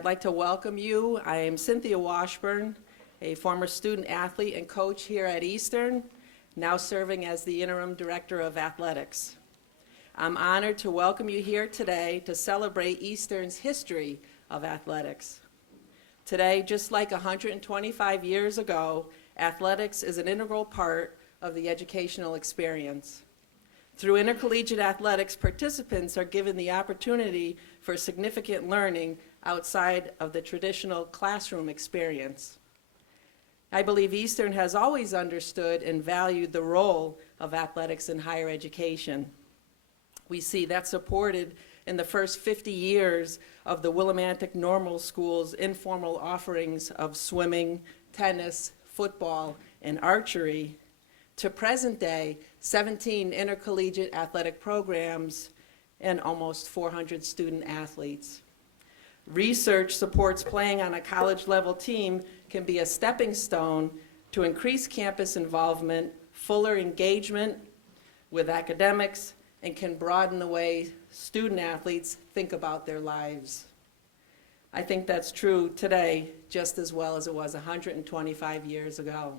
I'd like to welcome you. I am Cynthia Washburn, a former student athlete and coach here at Eastern, now serving as the Interim Director of Athletics. I'm honored to welcome you here today to celebrate Eastern's history of athletics. Today, just like 125 years ago, athletics is an integral part of the educational experience. Through intercollegiate athletics, participants are given the opportunity for significant learning outside of the traditional classroom experience. I believe Eastern has always understood and valued the role of athletics in higher education. We see that supported in the first 50 years of the Willimantic Normal School's informal offerings of swimming, tennis, football, and archery, to present day 17 intercollegiate athletic programs and almost 400 student athletes. Research supports playing on a college level team can be a stepping stone to increase campus involvement, fuller engagement with academics, and can broaden the way student athletes think about their lives. I think that's true today just as well as it was 125 years ago.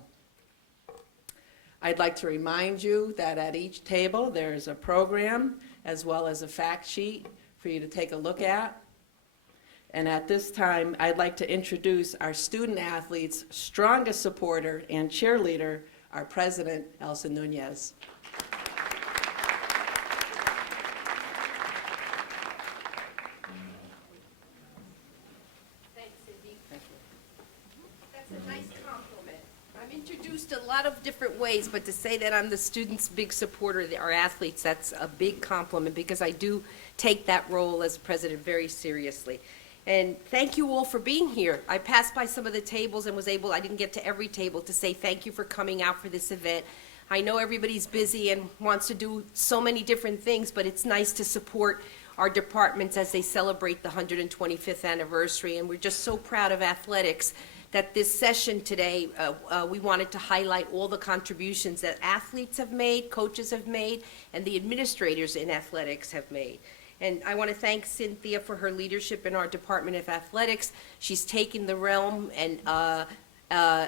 I'd like to remind you that at each table there is a program as well as a fact sheet for you to take a look at. And at this time, I'd like to introduce our student athletes' strongest supporter and cheerleader, our president, Elsa Nunez. A lot of different ways, but to say that I'm the students' big supporter, our athletes, that's a big compliment because I do take that role as president very seriously. And thank you all for being here. I passed by some of the tables and I didn't get to every table to say thank you for coming out for this event. I know everybody's busy and wants to do so many different things, but it's nice to support our departments as they celebrate the 125th anniversary, and we're just so proud of athletics that this session today, we wanted to highlight all the contributions that athletes have made, coaches have made, and the administrators in athletics have made. And I want to thank Cynthia for her leadership in our Department of Athletics. She's taken the realm and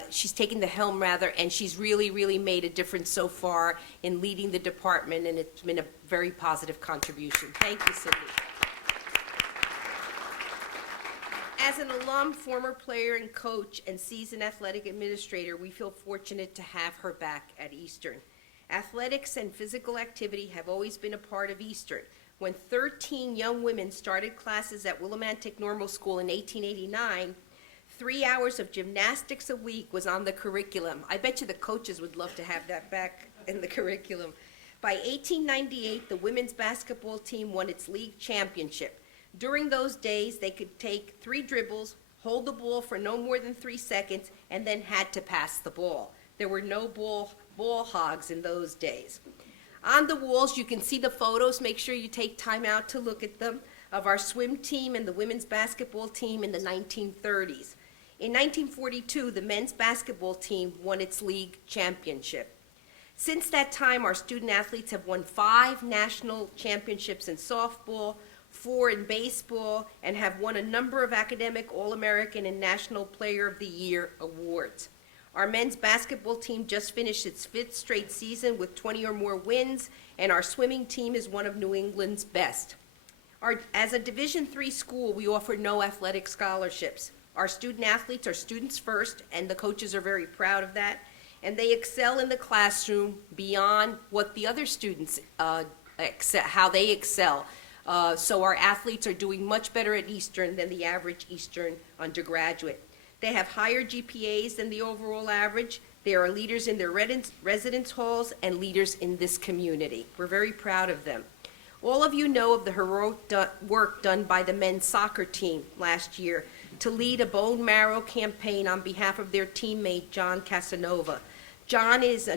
she's taken the helm rather, and she's really made a difference so far in leading the department, and it's been a very positive contribution. Thank you, Cynthia. As an alum, former player and coach, and seasoned athletic administrator, we feel fortunate to have her back at Eastern. Athletics and physical activity have always been a part of Eastern. When 13 young women started classes at Willimantic Normal School in 1889, 3 hours of gymnastics a week was on the curriculum. I bet you the coaches would love to have that back in the curriculum. By 1898, the women's basketball team won its league championship. During those days, they could take 3 dribbles, hold the ball for no more than 3 seconds, and then had to pass the ball. There were no ball hogs in those days. On the walls, you can see the photos. Make sure you take time out to look at them, of our swim team and the women's basketball team in the 1930s. In 1942, the men's basketball team won its league championship. Since that time, our student athletes have won 5 national championships in softball, 4 in baseball, and have won a number of academic All-American and National Player of the Year awards. Our men's basketball team just finished its 5th straight season with 20 or more wins, and our swimming team is one of New England's best. As a Division III school, we offer no athletic scholarships. Our student athletes are students first, and the coaches are very proud of that, and they excel in the classroom beyond what the other students how they excel. So our athletes are doing much better at Eastern than the average Eastern undergraduate. They have higher GPAs than the overall average. They are leaders in their residence halls and leaders in this community. We're very proud of them. All of you know of the heroic work done by the men's soccer team last year to lead a bone marrow campaign on behalf of their teammate, John Casanova. John is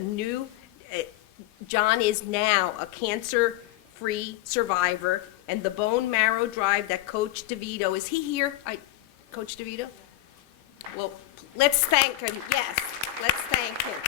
now a cancer-free survivor, and the bone marrow drive that Coach DeVito, is he here? Coach DeVito? Well, let's thank him. Yes, let's thank him.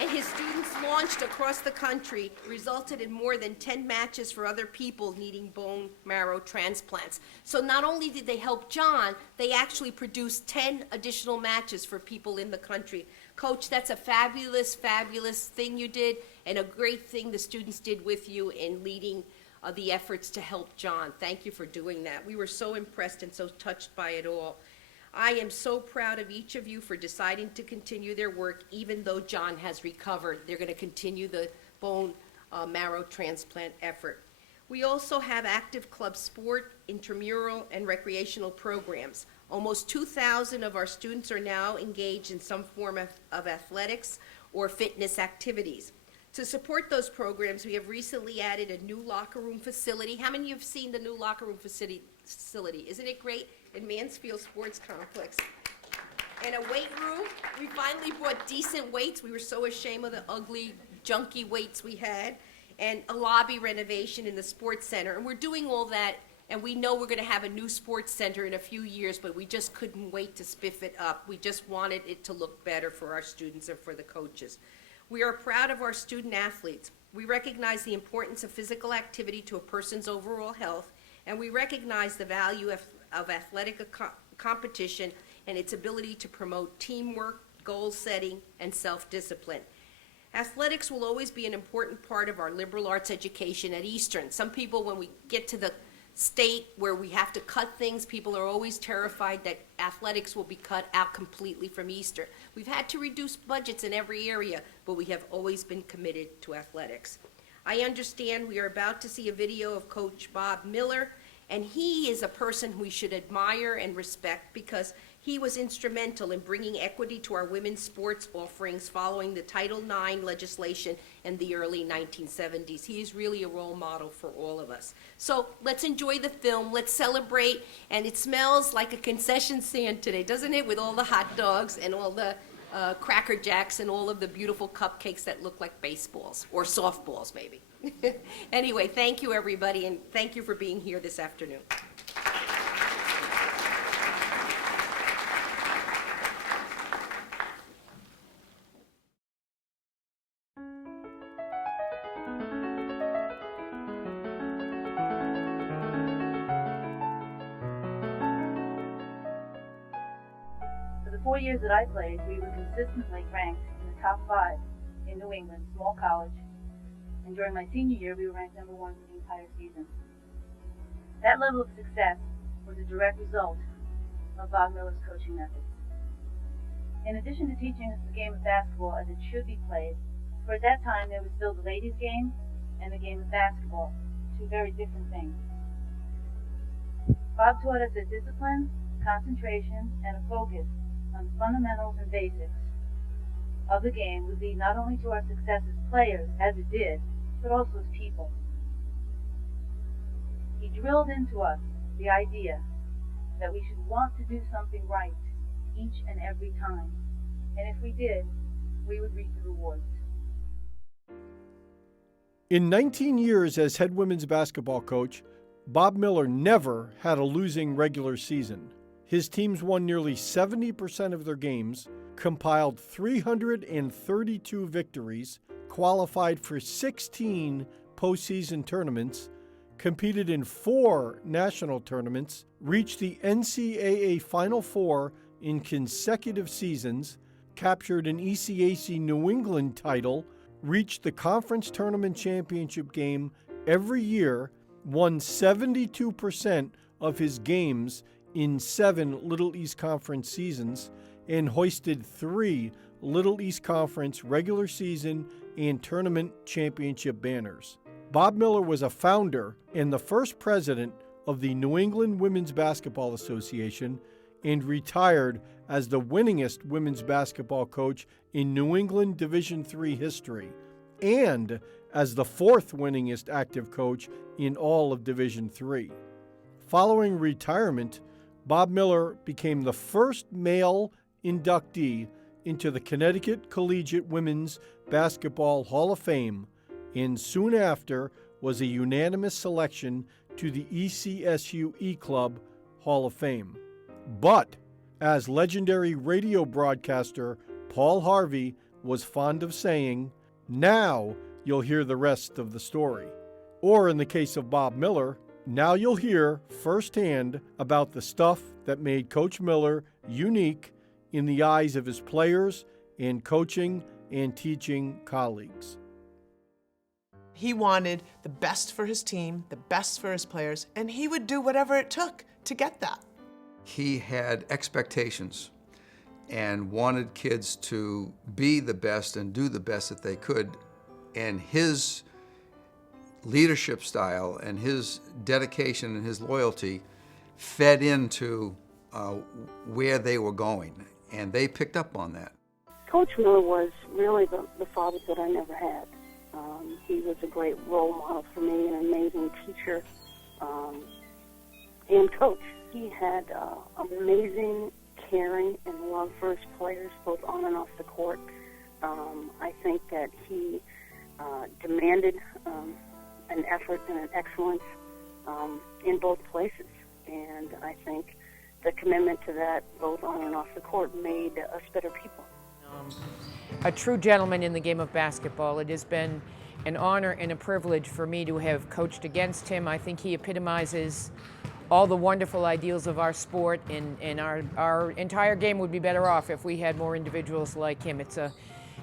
and his students launched across the country resulted in more than 10 matches for other people needing bone marrow transplants. So not only did they help John, they actually produced 10 additional matches for people in the country. Coach, that's a fabulous, fabulous thing you did, and a great thing the students did with you in leading the efforts to help John. Thank you for doing that. We were so impressed and so touched by it all. I am so proud of each of you for deciding to continue their work, even though John has recovered. They're going to continue the bone marrow transplant effort. We also have active club sport, intramural, and recreational programs. Almost 2,000 of our students are now engaged in some form of athletics or fitness activities. To support those programs, we have recently added a new locker room facility. How many of you have seen the new locker room facility? Isn't it great? In Mansfield Sports Complex. And a weight room. We finally bought decent weights. We were so ashamed of the ugly, junky weights we had. And a lobby renovation in the sports center. And we're doing all that, and we know we're going to have a new sports center in a few years, but we just couldn't wait to spiff it up. We just wanted it to look better for our students and for the coaches. We are proud of our student athletes. We recognize the importance of physical activity to a person's overall health, and we recognize the value of athletic competition and its ability to promote teamwork, goal setting, and self-discipline. Athletics will always be an important part of our liberal arts education at Eastern. Some people, when we get to the state where we have to cut things, people are always terrified that athletics will be cut out completely from Eastern. We've had to reduce budgets in every area, but we have always been committed to athletics. I understand we are about to see a video of Coach Bob Miller, and he is a person we should admire and respect because he was instrumental in bringing equity to our women's sports offerings following the Title IX legislation in the early 1970s. He is really a role model for all of us. So let's enjoy the film, let's celebrate, and it smells like a concession stand today, doesn't it, with all the hot dogs and all the Cracker Jacks and all of the beautiful cupcakes that look like baseballs, or softballs maybe. Anyway, thank you everybody, and thank you for being here this afternoon. For the 4 years that I played, we were consistently ranked in the top 5 in New England, small college, and during my senior year, we were ranked number 1 for the entire season. That level of success was a direct result of Bob Miller's coaching methods. In addition to teaching us the game of basketball as it should be played, for at that time there was still the ladies' game and the game of basketball, two very different things. Bob taught us that discipline, concentration, and a focus on the fundamentals and basics of the game would lead not only to our success as players, as it did, but also as people. He drilled into us the idea that we should want to do something right each and every time, and if we did, we would reap the rewards. In 19 years as head women's basketball coach, Bob Miller never had a losing regular season. His teams won nearly 70% of their games, compiled 332 victories, qualified for 16 postseason tournaments, competed in 4 national tournaments, reached the NCAA Final Four in consecutive seasons, captured an ECAC New England title, reached the conference tournament championship game every year, won 72% of his games in 7 Little East Conference seasons, and hoisted 3 Little East Conference regular season and tournament championship banners. Bob Miller was a founder and the first president of the New England Women's Basketball Association and retired as the winningest women's basketball coach in New England Division III history and as the 4th winningest active coach in all of Division III. Following retirement, Bob Miller became the first male inductee into the Connecticut Collegiate Women's Basketball Hall of Fame, and soon after was a unanimous selection to the ECSU E-Club Hall of Fame. But, as legendary radio broadcaster Paul Harvey was fond of saying, "Now you'll hear the rest of the story." Or in the case of Bob Miller, now you'll hear firsthand about the stuff that made Coach Miller unique in the eyes of his players and coaching and teaching colleagues. He wanted the best for his team, the best for his players, and he would do whatever it took to get that. He had expectations and wanted kids to be the best and do the best that they could. And his leadership style and his dedication and his loyalty fed into where they were going, and they picked up on that. Coach Miller was really the father that I never had. He was a great role model for me, an amazing teacher and coach. He had amazing caring and love for his players, both on and off the court. I think that he demanded an effort and an excellence in both places. And I think the commitment to that, both on and off the court, made us better people. A true gentleman in the game of basketball. It has been an honor and a privilege for me to have coached against him. I think he epitomizes all the wonderful ideals of our sport, and our entire game would be better off if we had more individuals like him. It's a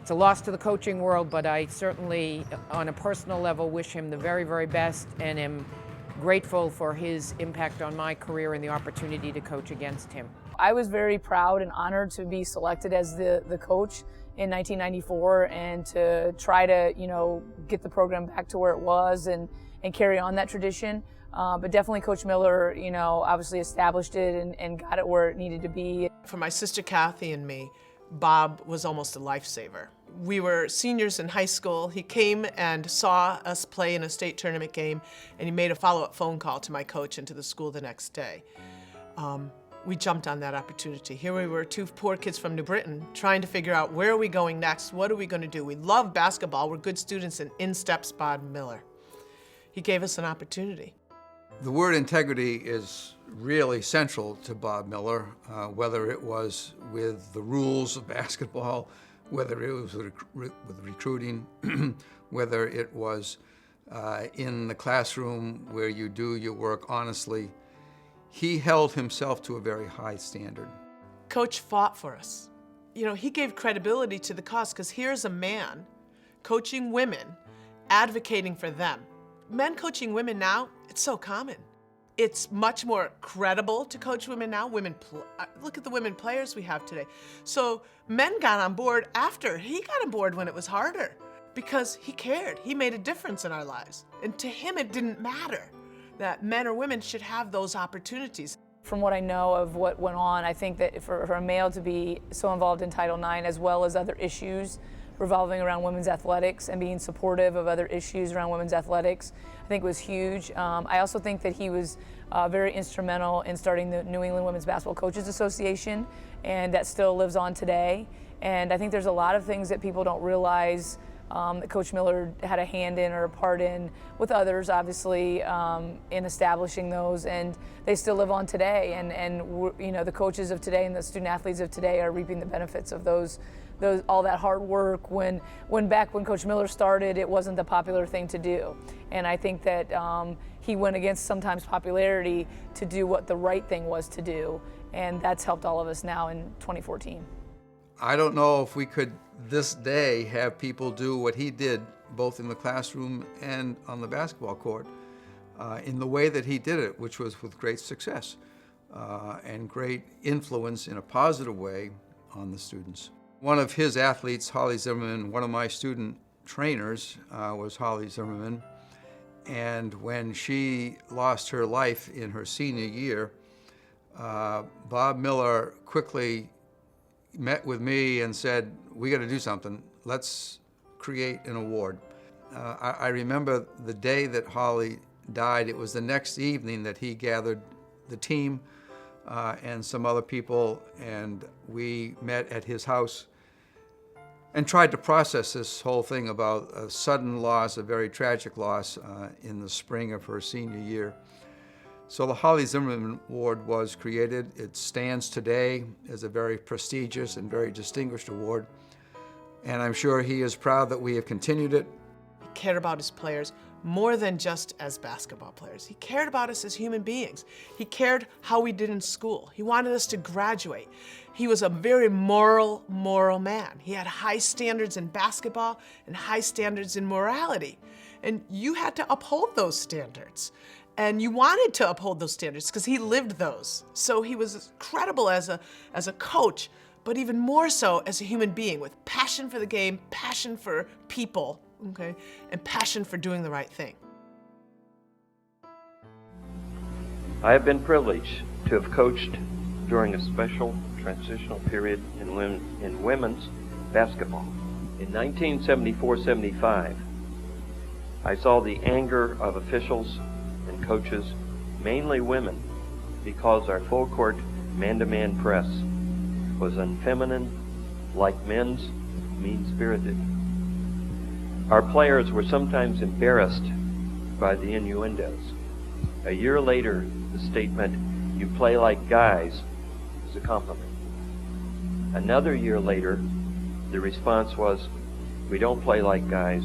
loss to the coaching world, but I certainly, on a personal level, wish him the very, very best and am grateful for his impact on my career and the opportunity to coach against him. I was very proud and honored to be selected as the coach in 1994 and to try to, get the program back to where it was and carry on that tradition. But definitely Coach Miller, obviously established it and got it where it needed to be. For my sister Kathy and me, Bob was almost a lifesaver. We were seniors in high school. He came and saw us play in a state tournament game, and he made a follow-up phone call to my coach and to the school the next day. We jumped on that opportunity. Here we were, two poor kids from New Britain, trying to figure out where are we going next, what are we going to do? We love basketball, we're good students, and in steps Bob Miller. He gave us an opportunity. The word integrity is really central to Bob Miller, whether it was with the rules of basketball, whether it was with recruiting, whether it was in the classroom where you do your work honestly. He held himself to a very high standard. Coach fought for us. He gave credibility to the cause, because here's a man coaching women, advocating for them. Men coaching women now, it's so common. It's much more credible to coach women now. Look at the women players we have today. So men got on board after. He got on board when it was harder because he cared. He made a difference in our lives. And to him, it didn't matter that men or women should have those opportunities. From what I know of what went on, I think that for a male to be so involved in Title IX as well as other issues revolving around women's athletics and being supportive of other issues around women's athletics, I think was huge. I also think that he was very instrumental in starting the New England Women's Basketball Coaches Association, and that still lives on today. And I think there's a lot of things that people don't realize that Coach Miller had a hand in or a part in, with others obviously, in establishing those, and they still live on today. And the coaches of today and the student athletes of today are reaping the benefits of those all that hard work. When Coach Miller started, it wasn't the popular thing to do, and I think that he went against sometimes popularity to do what the right thing was to do, and that's helped all of us now in 2014. I don't know if we could this day have people do what he did, both in the classroom and on the basketball court, in the way that he did it, which was with great success and great influence in a positive way on the students. One of his athletes, Holly Zimmerman, one of my student trainers was Holly Zimmerman, and when she lost her life in her senior year, Bob Miller quickly met with me and said, "We got to do something. Let's create an award." I remember the day that Holly died. It was the next evening that he gathered the team and some other people, and we met at his house and tried to process this whole thing about a sudden loss, a very tragic loss in the spring of her senior year. So the Holly Zimmerman Award was created. It stands today as a very prestigious and very distinguished award. and I'm sure he is proud that we have continued it. He cared about his players more than just as basketball players. He cared about us as human beings. He cared how we did in school. He wanted us to graduate. He was a very moral man. He had high standards in basketball and high standards in morality. And you had to uphold those standards. And you wanted to uphold those standards because he lived those. So he was incredible as a coach, but even more so as a human being with passion for the game, passion for people, okay, and passion for doing the right thing. I have been privileged to have coached during a special transitional period in women's basketball. In 1974-75, I saw the anger of officials and coaches, mainly women, because our full-court man-to-man press was unfeminine, like men's, mean-spirited. Our players were sometimes embarrassed by the innuendos. A year later, the statement, "You play like guys," was a compliment. Another year later, the response was, "We don't play like guys,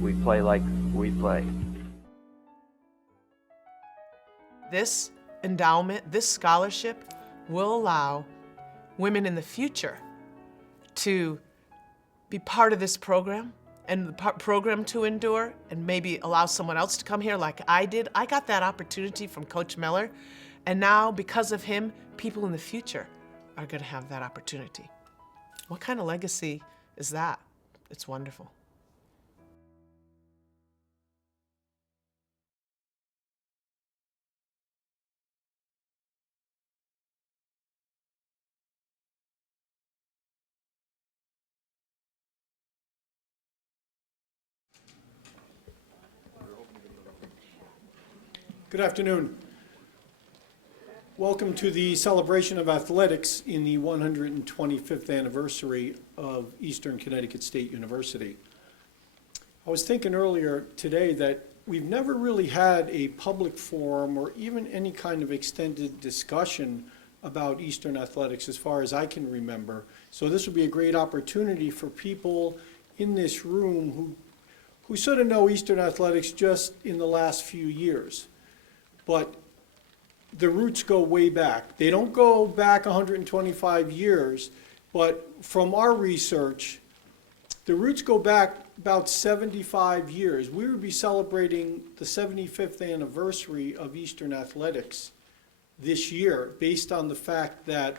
we play like we play." This endowment, this scholarship will allow women in the future to be part of this program and the program to endure and maybe allow someone else to come here like I did. I got that opportunity from Coach Miller, and now because of him, people in the future are going to have that opportunity. What kind of legacy is that? It's wonderful. Good afternoon. Welcome to the celebration of athletics in the 125th anniversary of Eastern Connecticut State University. I was thinking earlier today that we've never really had a public forum or even any kind of extended discussion about Eastern athletics as far as I can remember. So this would be a great opportunity for people in this room who sort of know Eastern athletics just in the last few years. But the roots go way back. They don't go back 125 years, but from our research, the roots go back about 75 years. We would be celebrating the 75th anniversary of Eastern athletics this year, based on the fact that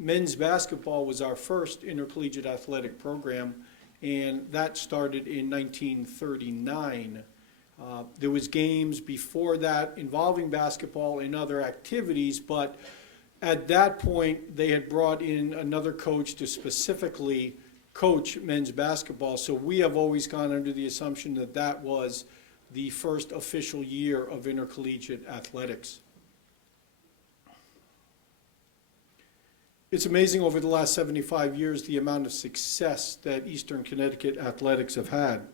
men's basketball was our first intercollegiate athletic program, and that started in 1939. There was games before that involving basketball and other activities, but at that point, they had brought in another coach to specifically coach men's basketball. So we have always gone under the assumption that that was the first official year of intercollegiate athletics. It's amazing over the last 75 years the amount of success that Eastern Connecticut athletics have had.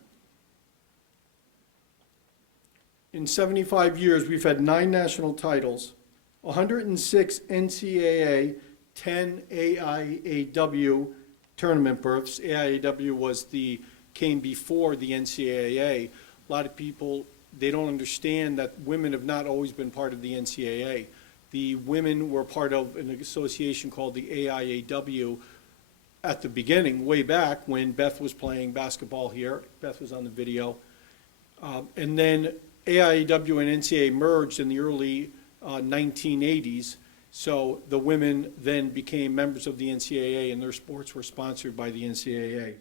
In 75 years, we've had 9 national titles, 106 NCAA, 10 AIAW tournament berths. AIAW came before the NCAA. A lot of people, they don't understand that women have not always been part of the NCAA. The women were part of an association called the AIAW at the beginning, way back when Beth was playing basketball here. Beth was on the video. And then AIAW and NCAA merged in the early 1980s, so the women then became members of the NCAA and their sports were sponsored by the NCAA.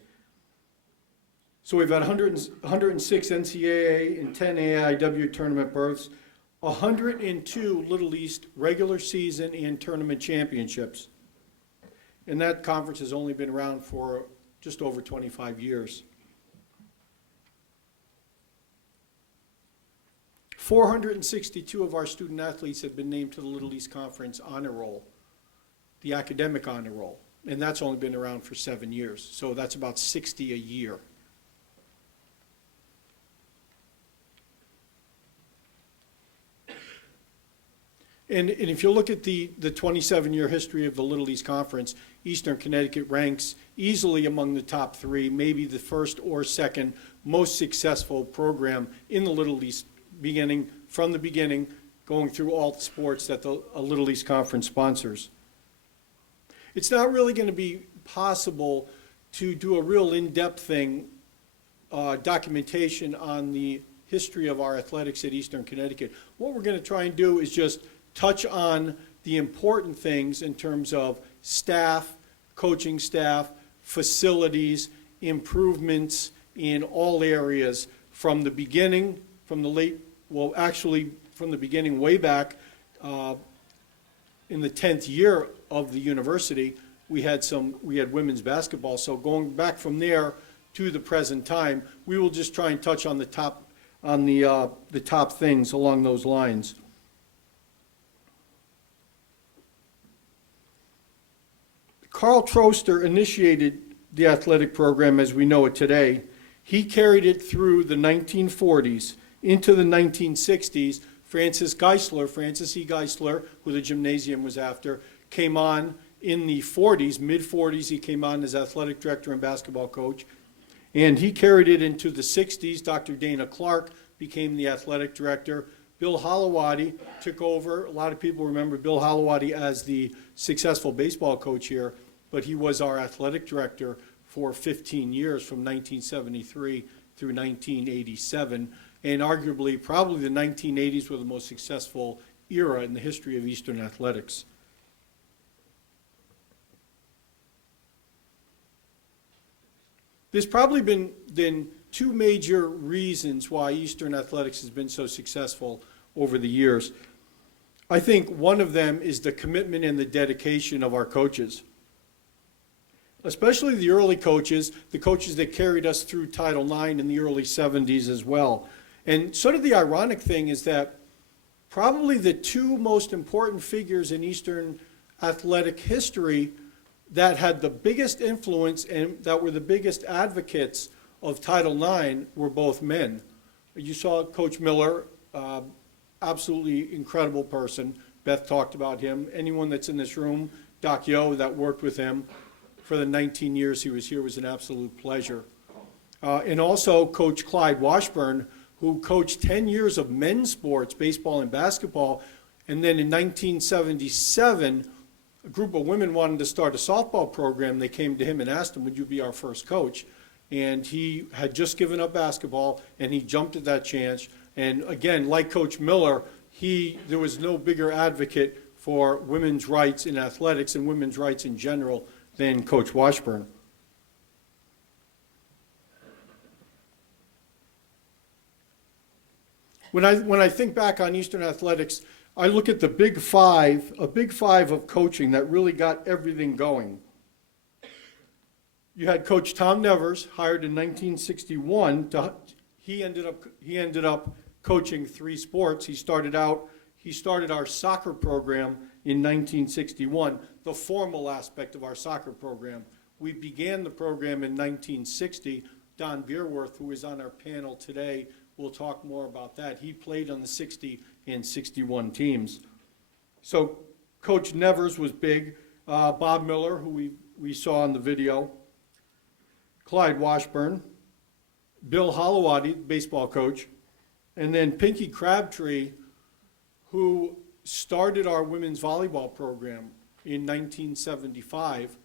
So we've had 106 NCAA and 10 AIAW tournament berths, 102 Little East regular season and tournament championships. And that conference has only been around for just over 25 years. 462 of our student athletes have been named to the Little East Conference honor roll, the academic honor roll, and that's only been around for 7 years. So that's about 60 a year. And if you look at the 27-year history of the Little East Conference, Eastern Connecticut ranks easily among the top 3, maybe the first or second most successful program in the Little East, from the beginning, going through all the sports that the Little East Conference sponsors. It's not really going to be possible to do a real in-depth thing, documentation on the history of our athletics at Eastern Connecticut. What we're going to try and do is just touch on the important things in terms of staff, coaching staff, facilities, improvements in all areas from the beginning, from the beginning way back in the 10th year of the university, we had women's basketball. So going back from there to the present time, we will just try and touch on the top things along those lines. Carl Troster initiated the athletic program as we know it today. He carried it through the 1940s into the 1960s. Francis E. Geisler, who the gymnasium was after, came on in the 40s, mid-40s. He came on as athletic director and basketball coach. And he carried it into the 60s. Dr. Dana Clark became the athletic director. Bill Holowati took over. A lot of people remember Bill Holowati as the successful baseball coach here, but he was our athletic director for 15 years from 1973 through 1987. And arguably, probably the 1980s were the most successful era in the history of Eastern athletics. There's probably been two major reasons why Eastern athletics has been so successful over the years. I think one of them is the commitment and the dedication of our coaches, especially the early coaches, the coaches that carried us through Title IX in the early 70s as well. And sort of the ironic thing is that probably the two most important figures in Eastern athletic history that had the biggest influence and that were the biggest advocates of Title IX were both men. You saw Coach Miller, absolutely incredible person. Beth talked about him. Anyone that's in this room, Doc Yo, that worked with him for the 19 years he was here, was an absolute pleasure. And also Coach Clyde Washburn, who coached 10 years of men's sports, baseball and basketball. And then in 1977, a group of women wanted to start a softball program. They came to him and asked him, would you be our first coach? And he had just given up basketball, and he jumped at that chance. And again, like Coach Miller, there was no bigger advocate for women's rights in athletics and women's rights in general than Coach Washburn. When I think back on Eastern athletics, I look at the big five of coaching that really got everything going. You had Coach Tom Nevers, hired in 1961. He ended up coaching 3 sports. He started our soccer program in 1961, the formal aspect of our soccer program. We began the program in 1960. Don Beerworth, who is on our panel today, will talk more about that. He played on the 60 and 61 teams. So Coach Nevers was big. Bob Miller, who we saw in the video. Clyde Washburn. Bill Holowati, baseball coach. And then Pinky Crabtree, who started our women's volleyball program in 1975.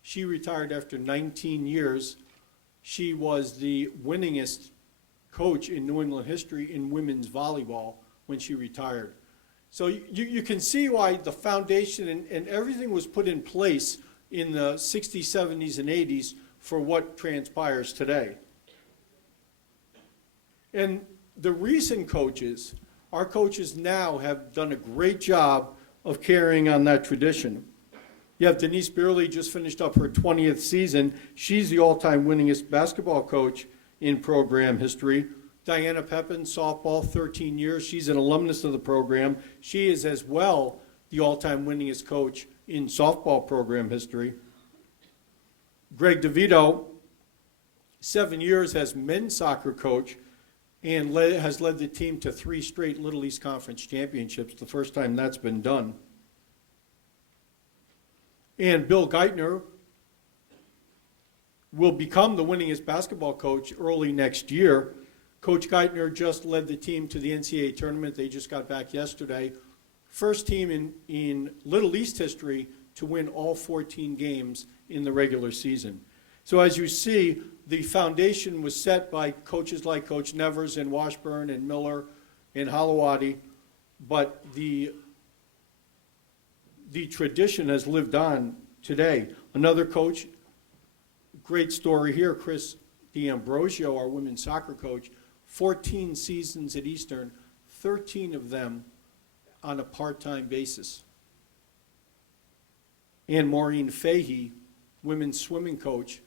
She retired after 19 years. She was the winningest coach in New England history in women's volleyball when she retired. So you can see why the foundation and everything was put in place in the 60s, 70s, and 80s for what transpires today. And the recent coaches, our coaches now have done a great job of carrying on that tradition. You have Denise Beerley, just finished up her 20th season. She's the all-time winningest basketball coach in program history. Diana Pepin, softball, 13 years. She's an alumnus of the program. She is as well the all-time winningest coach in softball program history. Greg DeVito, 7 years as men's soccer coach and has led the team to 3 straight Little East Conference championships, the first time that's been done. And Bill Geithner will become the winningest basketball coach early next year. Coach Geithner just led the team to the NCAA tournament. They just got back yesterday. First team in Little East history to win all 14 games in the regular season. So as you see, the foundation was set by coaches like Coach Nevers and Washburn and Miller and Holowati, but the tradition has lived on today. Another coach, great story here, Chris D'Ambrosio, our women's soccer coach, 14 seasons at Eastern, 13 of them on a part-time basis. And Maureen Fahey, women's swimming coach,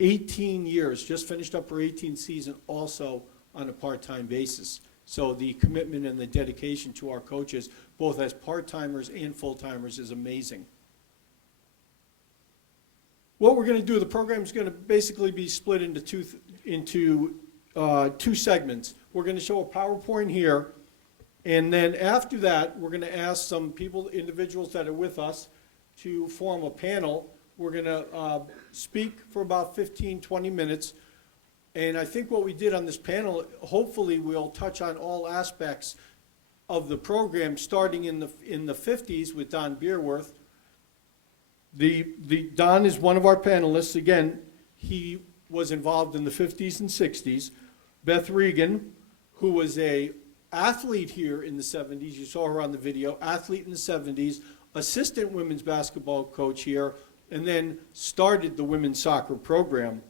18 years, just finished up her 18th season, also on a part-time basis. So the commitment and the dedication to our coaches, both as part-timers and full-timers, is amazing. What we're going to do, the program is going to basically be split into two segments. We're going to show a PowerPoint here, and then after that, we're going to ask some people, individuals that are with us, to form a panel. We're going to speak for about 15, 20 minutes. And I think what we did on this panel, hopefully we'll touch on all aspects of the program, starting in the 50s with Don Beerworth. Don is one of our panelists. Again, he was involved in the 50s and 60s. Beth Regan, who was a athlete here in the 70s, you saw her on the video, athlete in the 70s, assistant women's basketball coach here, and then started the women's soccer program.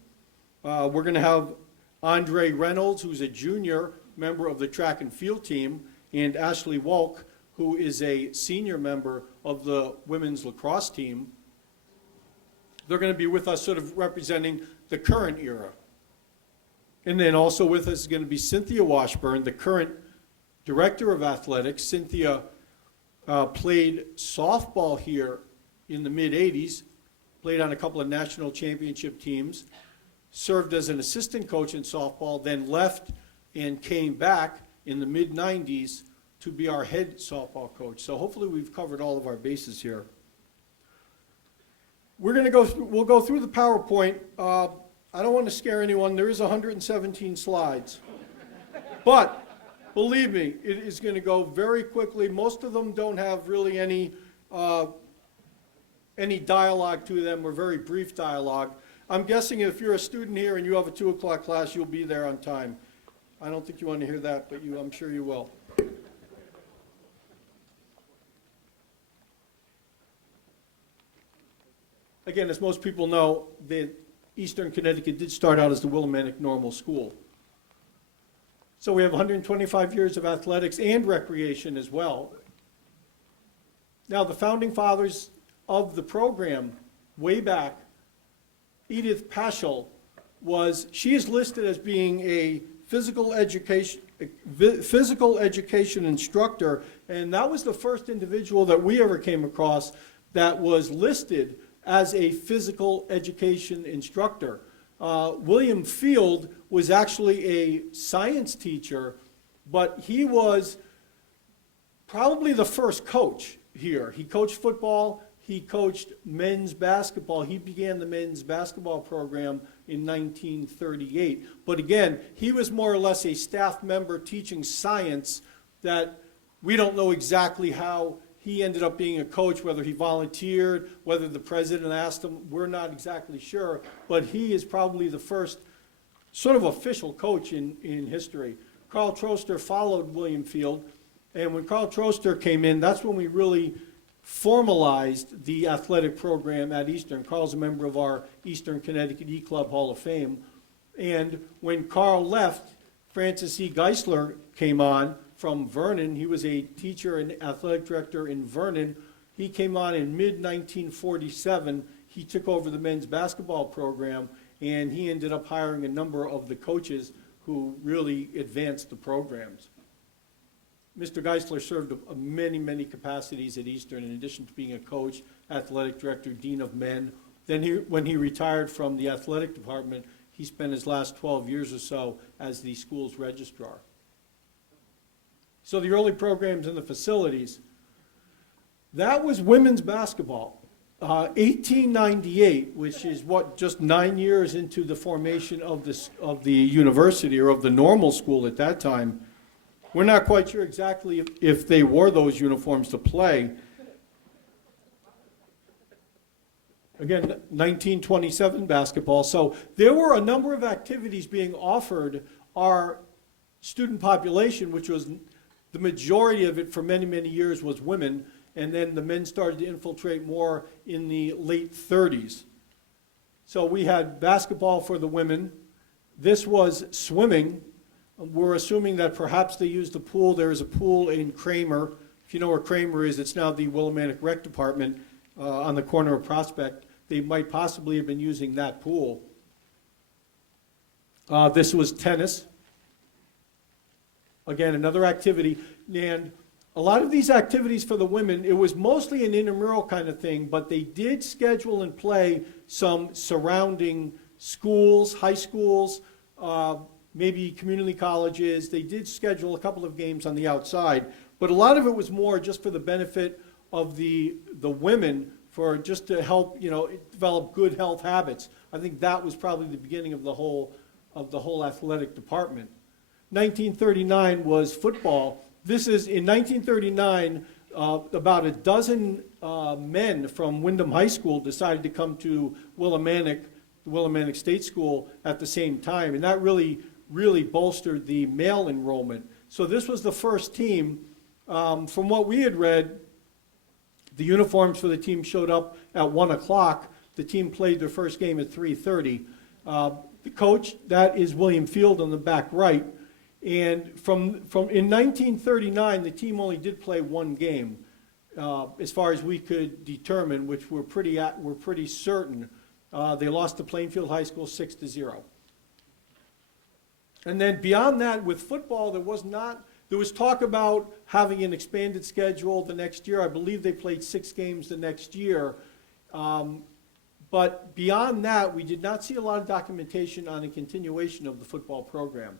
We're going to have Andre Reynolds, who's a junior member of the track and field team, and Ashley Walk, who is a senior member of the women's lacrosse team. They're going to be with us sort of representing the current era. And then also with us is going to be Cynthia Washburn, the current director of athletics. Cynthia played softball here in the mid-'80s, played on a couple of national championship teams, served as an assistant coach in softball, then left and came back in the mid-'90s to be our head softball coach. So hopefully we've covered all of our bases here. We'll go through the PowerPoint. I don't want to scare anyone. There is 117 slides. But believe me, it is going to go very quickly. Most of them don't have really any dialogue to them, or very brief dialogue. I'm guessing if you're a student here and you have a 2 o'clock class, you'll be there on time. I don't think you want to hear that, but I'm sure you will. Again, as most people know, Eastern Connecticut did start out as the Willimantic Normal School. So we have 125 years of athletics and recreation as well. Now, the founding fathers of the program, way back, Edith Paschal she is listed as being a physical education instructor, and that was the first individual that we ever came across that was listed as a physical education instructor. William Field was actually a science teacher, but he was probably the first coach here. He coached football, he coached men's basketball. He began the men's basketball program in 1938. But again, he was more or less a staff member teaching science that we don't know exactly how he ended up being a coach, whether he volunteered, whether the president asked him, we're not exactly sure. But he is probably the first sort of official coach in history. Carl Troster followed William Field, and when Carl Troster came in, that's when we really formalized the athletic program at Eastern. Carl's a member of our Eastern Connecticut E-Club Hall of Fame. And when Carl left, Francis E. Geisler came on from Vernon. He was a teacher and athletic director in Vernon. He came on in mid-1947. He took over the men's basketball program, and he ended up hiring a number of the coaches who really advanced the programs. Mr. Geisler served many, many capacities at Eastern, in addition to being a coach, athletic director, dean of men. Then when he retired from the athletic department, he spent his last 12 years or so as the school's registrar. So the early programs and the facilities. That was women's basketball. 1898, which is what, just 9 years into the formation of the university, or of the normal school at that time. We're not quite sure exactly if they wore those uniforms to play. Again, 1927 basketball. So there were a number of activities being offered our student population, which was the majority of it for many, many years was women. And then the men started to infiltrate more in the late 30s. So we had basketball for the women. This was swimming. We're assuming that perhaps they used a pool. There is a pool in Kramer. If you know where Kramer is, it's now the Willimantic Rec Department on the corner of Prospect. They might possibly have been using that pool. This was tennis. Again, another activity. And a lot of these activities for the women, it was mostly an intramural kind of thing, but they did schedule and play some surrounding schools, high schools, maybe community colleges. They did schedule a couple of games on the outside, but a lot of it was more just for the benefit of the women, for just to help, develop good health habits. I think that was probably the beginning of the whole athletic department. 1939 was football. This is, in 1939, about a dozen men from Wyndham High School decided to come to Willimantic, the Willimantic State School at the same time, and that really bolstered the male enrollment. So this was the first team. From what we had read, the uniforms for the team showed up at 1 o'clock. The team played their first game at 3:30. The coach, that is William Field on the back right. And from in 1939, the team only did play one game, as far as we could determine, which we're pretty certain. They lost to Plainfield High School 6-0. And then beyond that, with football, there was talk about having an expanded schedule the next year. I believe they played 6 games the next year. But beyond that, we did not see a lot of documentation on a continuation of the football program.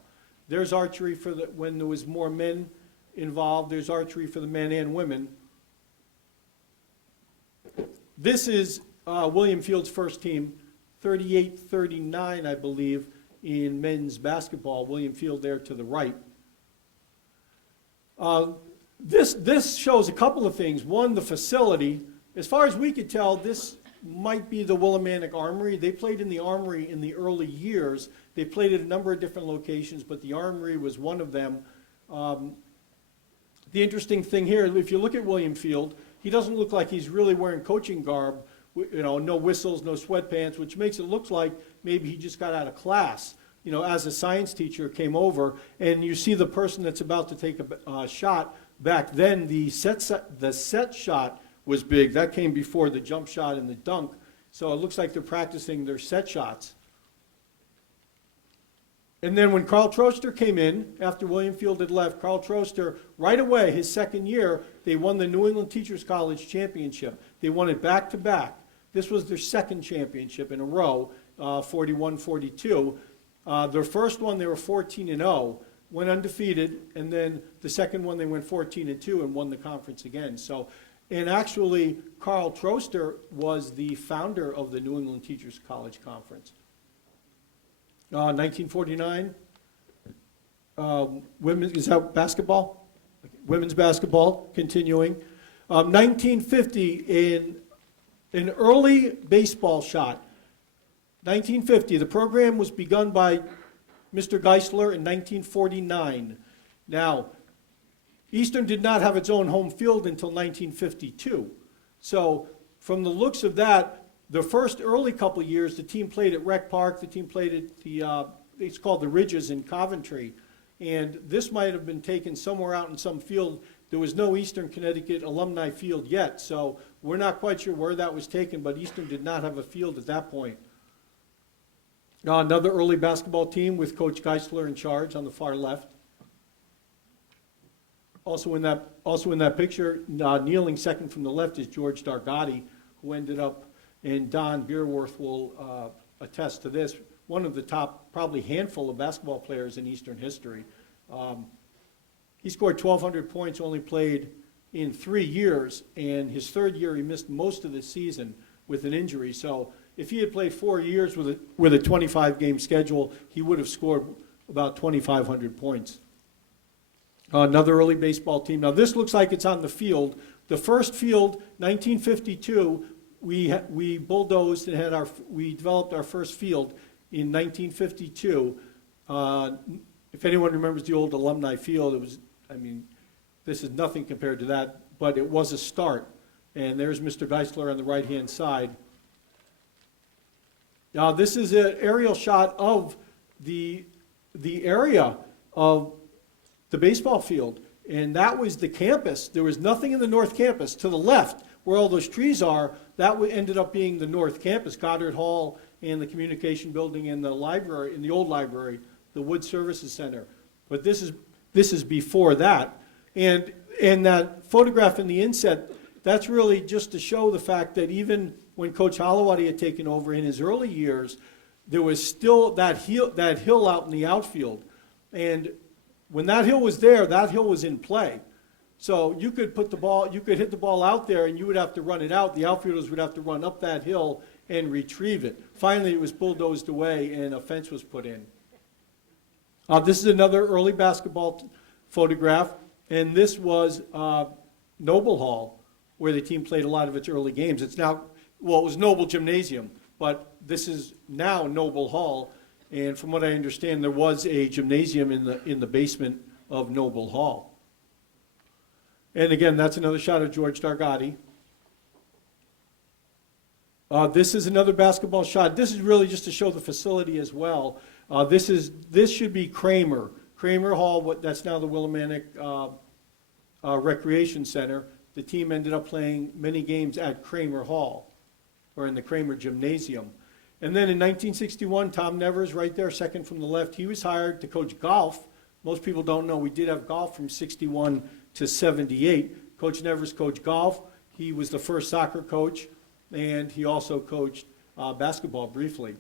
There's archery for when there was more men involved. There's archery for the men and women. This is William Field's first team, 38-39, I believe, in men's basketball. William Field there to the right. This shows a couple of things. One, the facility. As far as we could tell, this might be the Willimantic Armory. They played in the Armory in the early years. They played at a number of different locations, but the Armory was one of them. The interesting thing here, if you look at William Field, he doesn't look like he's really wearing coaching garb, no whistles, no sweatpants, which makes it look like maybe he just got out of class, as a science teacher came over, and you see the person that's about to take a shot. Back then, the set shot was big. That came before the jump shot and the dunk. So it looks like they're practicing their set shots. And then when Carl Troster came in, after William Field had left, Carl Troster, right away, his second year, they won the New England Teachers College Championship. They won it back-to-back. This was their second championship in a row, 41-42. Their first one, they were 14-0, went undefeated, and then the second one, they went 14-2 and won the conference again. So, and actually, Carl Troster was the founder of the New England Teachers College Conference. 1949, is that basketball? Women's basketball, continuing. 1950, an early baseball shot. 1950, the program was begun by Mr. Geisler in 1949. Now, Eastern did not have its own home field until 1952. So from the looks of that, the first early couple years, the team played at Rec Park. The team played at it's called the Ridges in Coventry. And this might have been taken somewhere out in some field. There was no Eastern Connecticut alumni field yet, so we're not quite sure where that was taken, but Eastern did not have a field at that point. Another early basketball team with Coach Geisler in charge on the far left. Also in that picture, kneeling second from the left is George Dargotti, who ended up, and Don Beerworth will attest to this, one of the top, probably handful of basketball players in Eastern history. He scored 1,200 points, only played in 3 years, and his third year he missed most of the season with an injury. So if he had played 4 years with a 25-game schedule, he would have scored about 2,500 points. Another early baseball team. Now this looks like it's on the field. The first field, 1952, we bulldozed and we developed our first field in 1952. If anyone remembers the old alumni field, this is nothing compared to that, but it was a start. And there's Mr. Geisler on the right-hand side. Now this is an aerial shot of the area of the baseball field, and that was the campus. There was nothing in the north campus. To the left, where all those trees are, that ended up being the north campus, Goddard Hall and the communication building and the library, in the old library, the Wood Services Center. But this is before that. And that photograph in the inset, that's really just to show the fact that even when Coach Holowati had taken over in his early years, there was still that hill out in the outfield. And when that hill was there, that hill was in play. So you could hit the ball out there and you would have to run it out. The outfielders would have to run up that hill and retrieve it. Finally, it was bulldozed away and a fence was put in. This is another early basketball photograph, and this was Noble Hall, where the team played a lot of its early games. It's now, well, it was Noble Gymnasium, but this is now Noble Hall. And from what I understand, there was a gymnasium in the basement of Noble Hall. And again, that's another shot of George Dargati. This is another basketball shot. This is really just to show the facility as well. This should be Kramer Hall. That's now the Willimantic Recreation Center. The team ended up playing many games at Kramer Hall, or in the Kramer Gymnasium. And then in 1961, Tom Nevers, right there, second from the left, he was hired to coach golf. Most people don't know we did have golf from 61 to 78. Coach Nevers coached golf. He was the first soccer coach, and he also coached basketball briefly.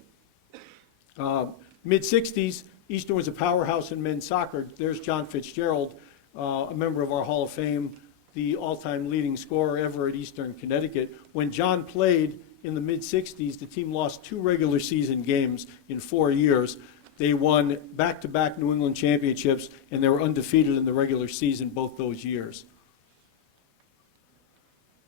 Mid-60s, Eastern was a powerhouse in men's soccer. There's John Fitzgerald, a member of our Hall of Fame, the all-time leading scorer ever at Eastern Connecticut. When John played in the mid-60s, the team lost 2 regular season games in 4 years. They won back-to-back New England championships, and they were undefeated in the regular season both those years.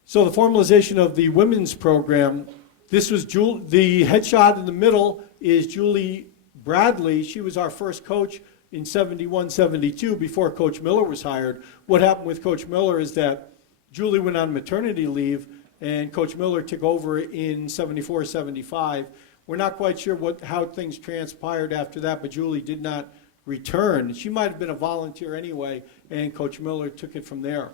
So the formalization of the women's program, this was the headshot in the middle is Julie Bradley. She was our first coach in 71, 72 before Coach Miller was hired. What happened with Coach Miller is that Julie went on maternity leave, and Coach Miller took over in 74, 75. We're not quite sure how things transpired after that, but Julie did not return. She might have been a volunteer anyway, and Coach Miller took it from there.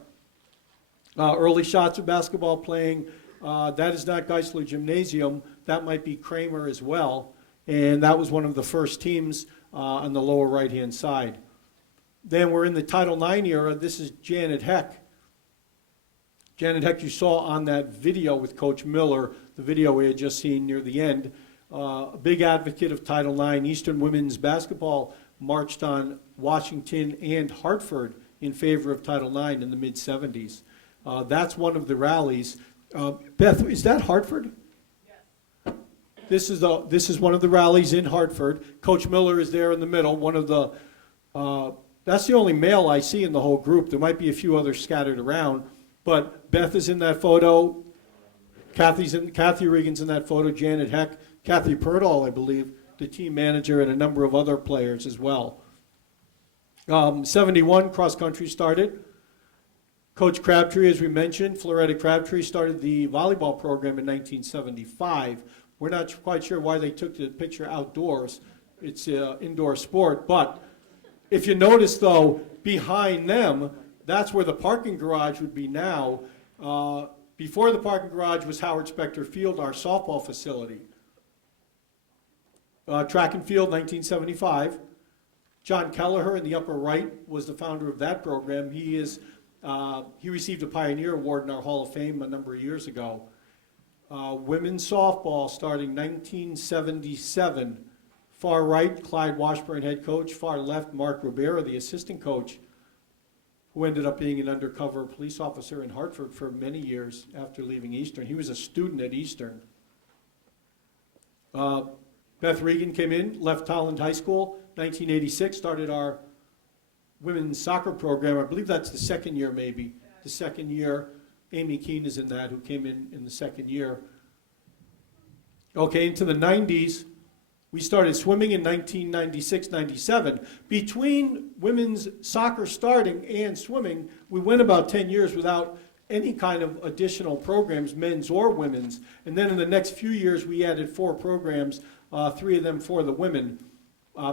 Early shots of basketball playing, that is not Geisler Gymnasium. That might be Kramer as well, and that was one of the first teams on the lower right-hand side. Then we're in the Title IX era. This is Janet Heck. Janet Heck, you saw on that video with Coach Miller, the video we had just seen near the end. A big advocate of Title IX. Eastern women's basketball marched on Washington and Hartford in favor of Title IX in the mid-70s. That's one of the rallies. Beth, is that Hartford? Yes. This is one of the rallies in Hartford. Coach Miller is there in the middle. That's the only male I see in the whole group. There might be a few others scattered around. But Beth is in that photo, Kathy Regan's in that photo, Janet Heck, Kathy Purdall, I believe, the team manager, and a number of other players as well. 71, cross-country started. Coach Crabtree, as we mentioned, Floretta Crabtree, started the volleyball program in 1975. We're not quite sure why they took the picture outdoors. It's an indoor sport. But if you notice, though, behind them, that's where the parking garage would be now. Before the parking garage was Howard Specter Field, our softball facility. Track and field, 1975. John Kelleher in the upper right was the founder of that program. He received a Pioneer Award in our Hall of Fame a number of years ago. Women's softball starting 1977. Far right, Clyde Washburn, head coach. Far left, Mark Ribera, the assistant coach, who ended up being an undercover police officer in Hartford for many years after leaving Eastern. He was a student at Eastern. Beth Regan came in, left Holland High School, 1986, started our women's soccer program. I believe that's the second year, maybe. The second year. Amy Keene is in that, who came in the second year. Okay, into the 90s, we started swimming in 1996-97. Between women's soccer starting and swimming, we went about 10 years without any kind of additional programs, men's or women's. And then in the next few years, we added 4 programs, 3 of them for the women.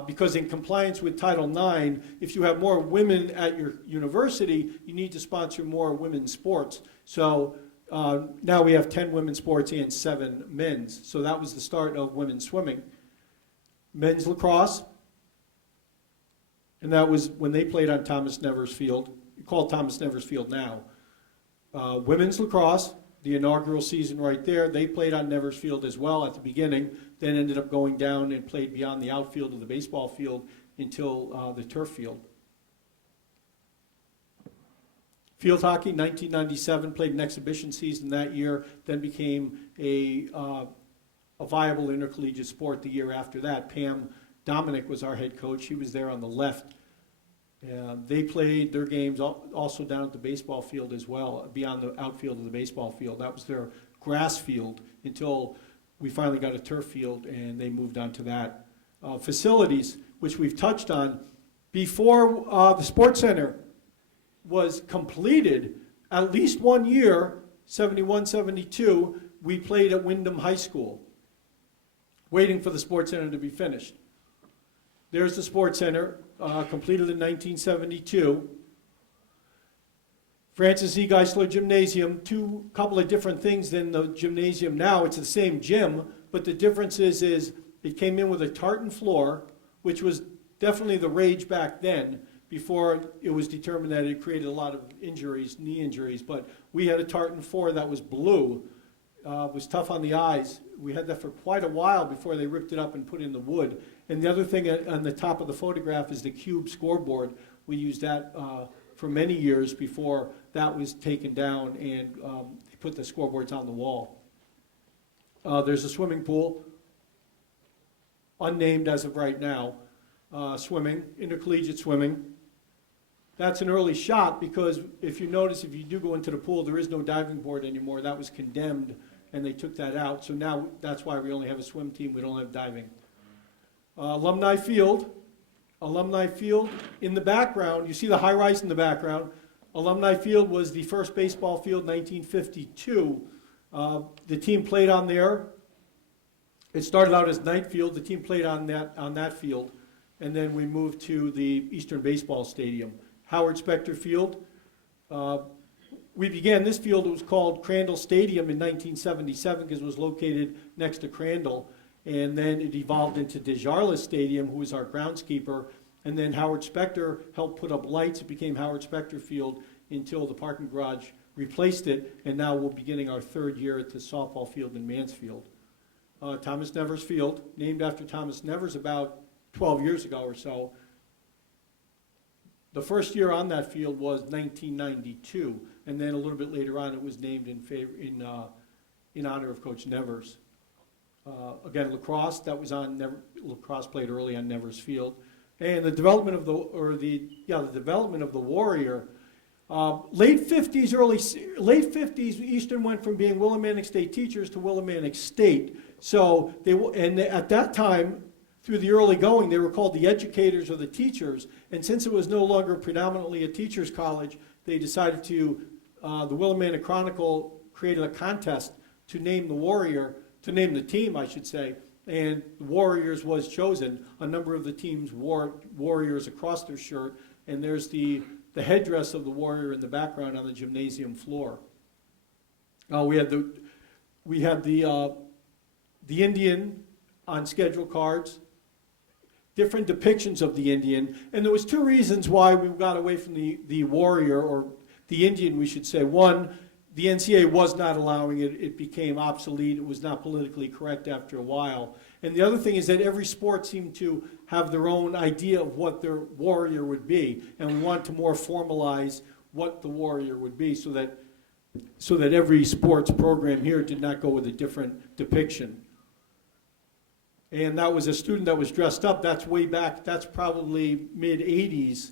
Because in compliance with Title IX, if you have more women at your university, you need to sponsor more women's sports. So now we have 10 women's sports and 7 men's. So that was the start of women's swimming. Men's lacrosse, and that was when they played on Thomas Nevers Field, called Thomas Nevers Field now. Women's lacrosse, the inaugural season right there, they played on Nevers Field as well at the beginning, then ended up going down and played beyond the outfield of the baseball field until the turf field. Field hockey, 1997, played an exhibition season that year, then became a viable intercollegiate sport the year after that. Pam Dominic was our head coach. He was there on the left. They played their games also down at the baseball field as well, beyond the outfield of the baseball field. That was their grass field until we finally got a turf field, and they moved on to that. Facilities, which we've touched on, before the sports center was completed, at least one year, 71, 72, we played at Windham High School, waiting for the sports center to be finished. There's the sports center, completed in 1972. Francis E. Geisler Gymnasium, couple of different things than the gymnasium now. It's the same gym, but the difference is it came in with a tartan floor, which was definitely the rage back then, before it was determined that it created a lot of injuries, knee injuries. But we had a tartan floor that was blue. It was tough on the eyes. We had that for quite a while before they ripped it up and put in the wood. And the other thing on the top of the photograph is the cube scoreboard. We used that for many years before that was taken down, and they put the scoreboards on the wall. There's a swimming pool, unnamed as of right now, swimming, intercollegiate swimming. That's an early shot because if you notice, if you do go into the pool, there is no diving board anymore. That was condemned, and they took that out. So now that's why we only have a swim team. We don't have diving. Alumni Field in the background, you see the high rise in the background. Alumni Field was the first baseball field, 1952. The team played on there. It started out as Knight Field. The team played on that field, and then we moved to the Eastern Baseball Stadium. Howard Specter Field. We began this field. It was called Crandall Stadium in 1977 because it was located next to Crandall. And then it evolved into Desjarlais Stadium, who was our groundskeeper. And then Howard Specter helped put up lights. It became Howard Specter Field until the parking garage replaced it. And now we're beginning our 3rd year at the softball field in Mansfield. Thomas Nevers Field, named after Thomas Nevers about 12 years ago or so. The first year on that field was 1992. And then a little bit later on, it was named in honor of Coach Nevers. Again, lacrosse, that was on lacrosse played early on Nevers Field, and the development of the development of the Warrior. Late 50s, Eastern went from being Willimantic State teachers to Willimantic State. So at that time, through the early going, they were called the educators or the teachers. And since it was no longer predominantly a teachers' college, they decided to the Willimantic Chronicle created a contest to name the Warrior. To name the team, I should say, and the Warriors was chosen. A number of the teams wore Warriors across their shirt, and there's the headdress of the Warrior in the background on the gymnasium floor. We had the Indian on schedule cards, different depictions of the Indian, and there was 2 reasons why we got away from the Warrior, or the Indian, we should say. One, the NCAA was not allowing it. It became obsolete. It was not politically correct after a while. And the other thing is that every sport seemed to have their own idea of what their warrior would be. And we wanted to more formalize what the warrior would be, so that every sports program here did not go with a different depiction. And that was a student that was dressed up. That's way back, that's probably mid-'80s.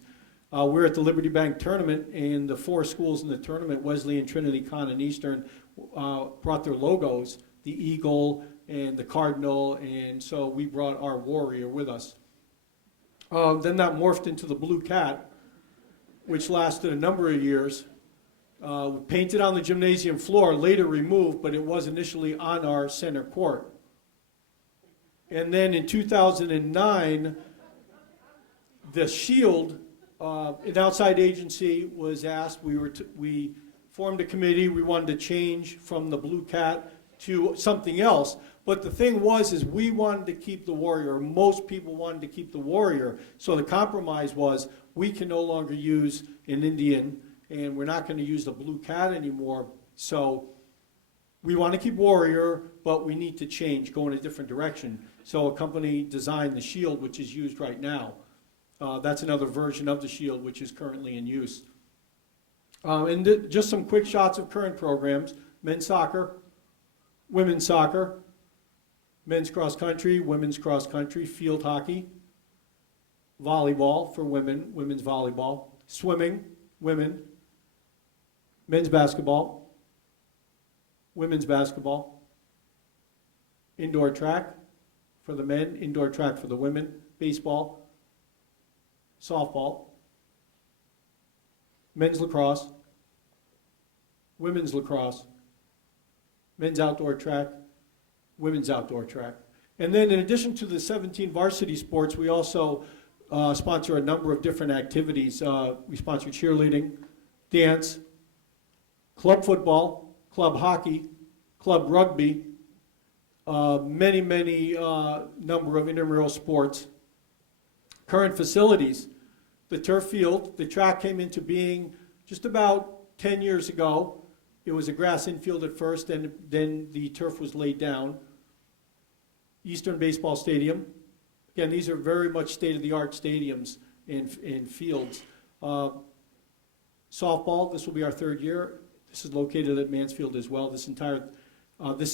We're at the Liberty Bank tournament, and the 4 schools in the tournament, Wesleyan, Trinity, Con, and Eastern, brought their logos, the eagle and the cardinal, and so we brought our warrior with us. Then that morphed into the blue cat, which lasted a number of years. Painted on the gymnasium floor, later removed, but it was initially on our center court. And then in 2009, the shield, an outside agency was asked. We formed a committee. We wanted to change from the blue cat to something else. But the thing was, is we wanted to keep the warrior. Most people wanted to keep the warrior. So the compromise was, we can no longer use an Indian, and we're not going to use the blue cat anymore. So we want to keep warrior, but we need to change, go in a different direction. So a company designed the shield, which is used right now. That's another version of the shield, which is currently in use. And just some quick shots of current programs: men's soccer, women's soccer, men's cross country, women's cross country, field hockey, volleyball for women, women's volleyball, swimming, women, men's basketball, women's basketball, indoor track for the men, indoor track for the women, baseball, softball, men's lacrosse, women's lacrosse, men's outdoor track, women's outdoor track. And then in addition to the 17 varsity sports, we also sponsor a number of different activities. We sponsor cheerleading, dance, club football, club hockey, club rugby, many number of intramural sports. Current facilities: the turf field. The track came into being just about 10 years ago. It was a grass infield at first, and then the turf was laid down. Eastern Baseball Stadium. Again, these are very much state-of-the-art stadiums and fields. Softball, this will be our 3rd year. This is located at Mansfield as well. This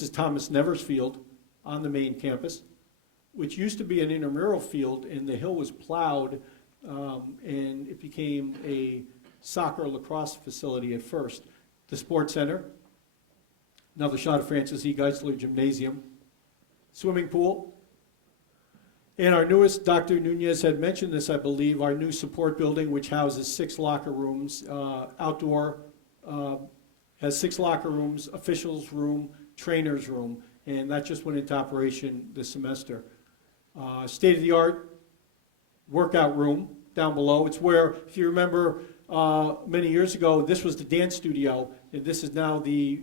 is Thomas Nevers Field on the main campus, which used to be an intramural field, and the hill was plowed, and it became a soccer lacrosse facility at first. The Sports Center, another shot of Francis E. Geisler Gymnasium, swimming pool, and our newest, Dr. Nunez had mentioned this, I believe, our new support building, which houses 6 locker rooms, outdoor, has 6 locker rooms, officials room, trainers room, and that just went into operation this semester. State-of-the-art workout room down below. It's where, if you remember, many years ago, this was the dance studio, and this is now the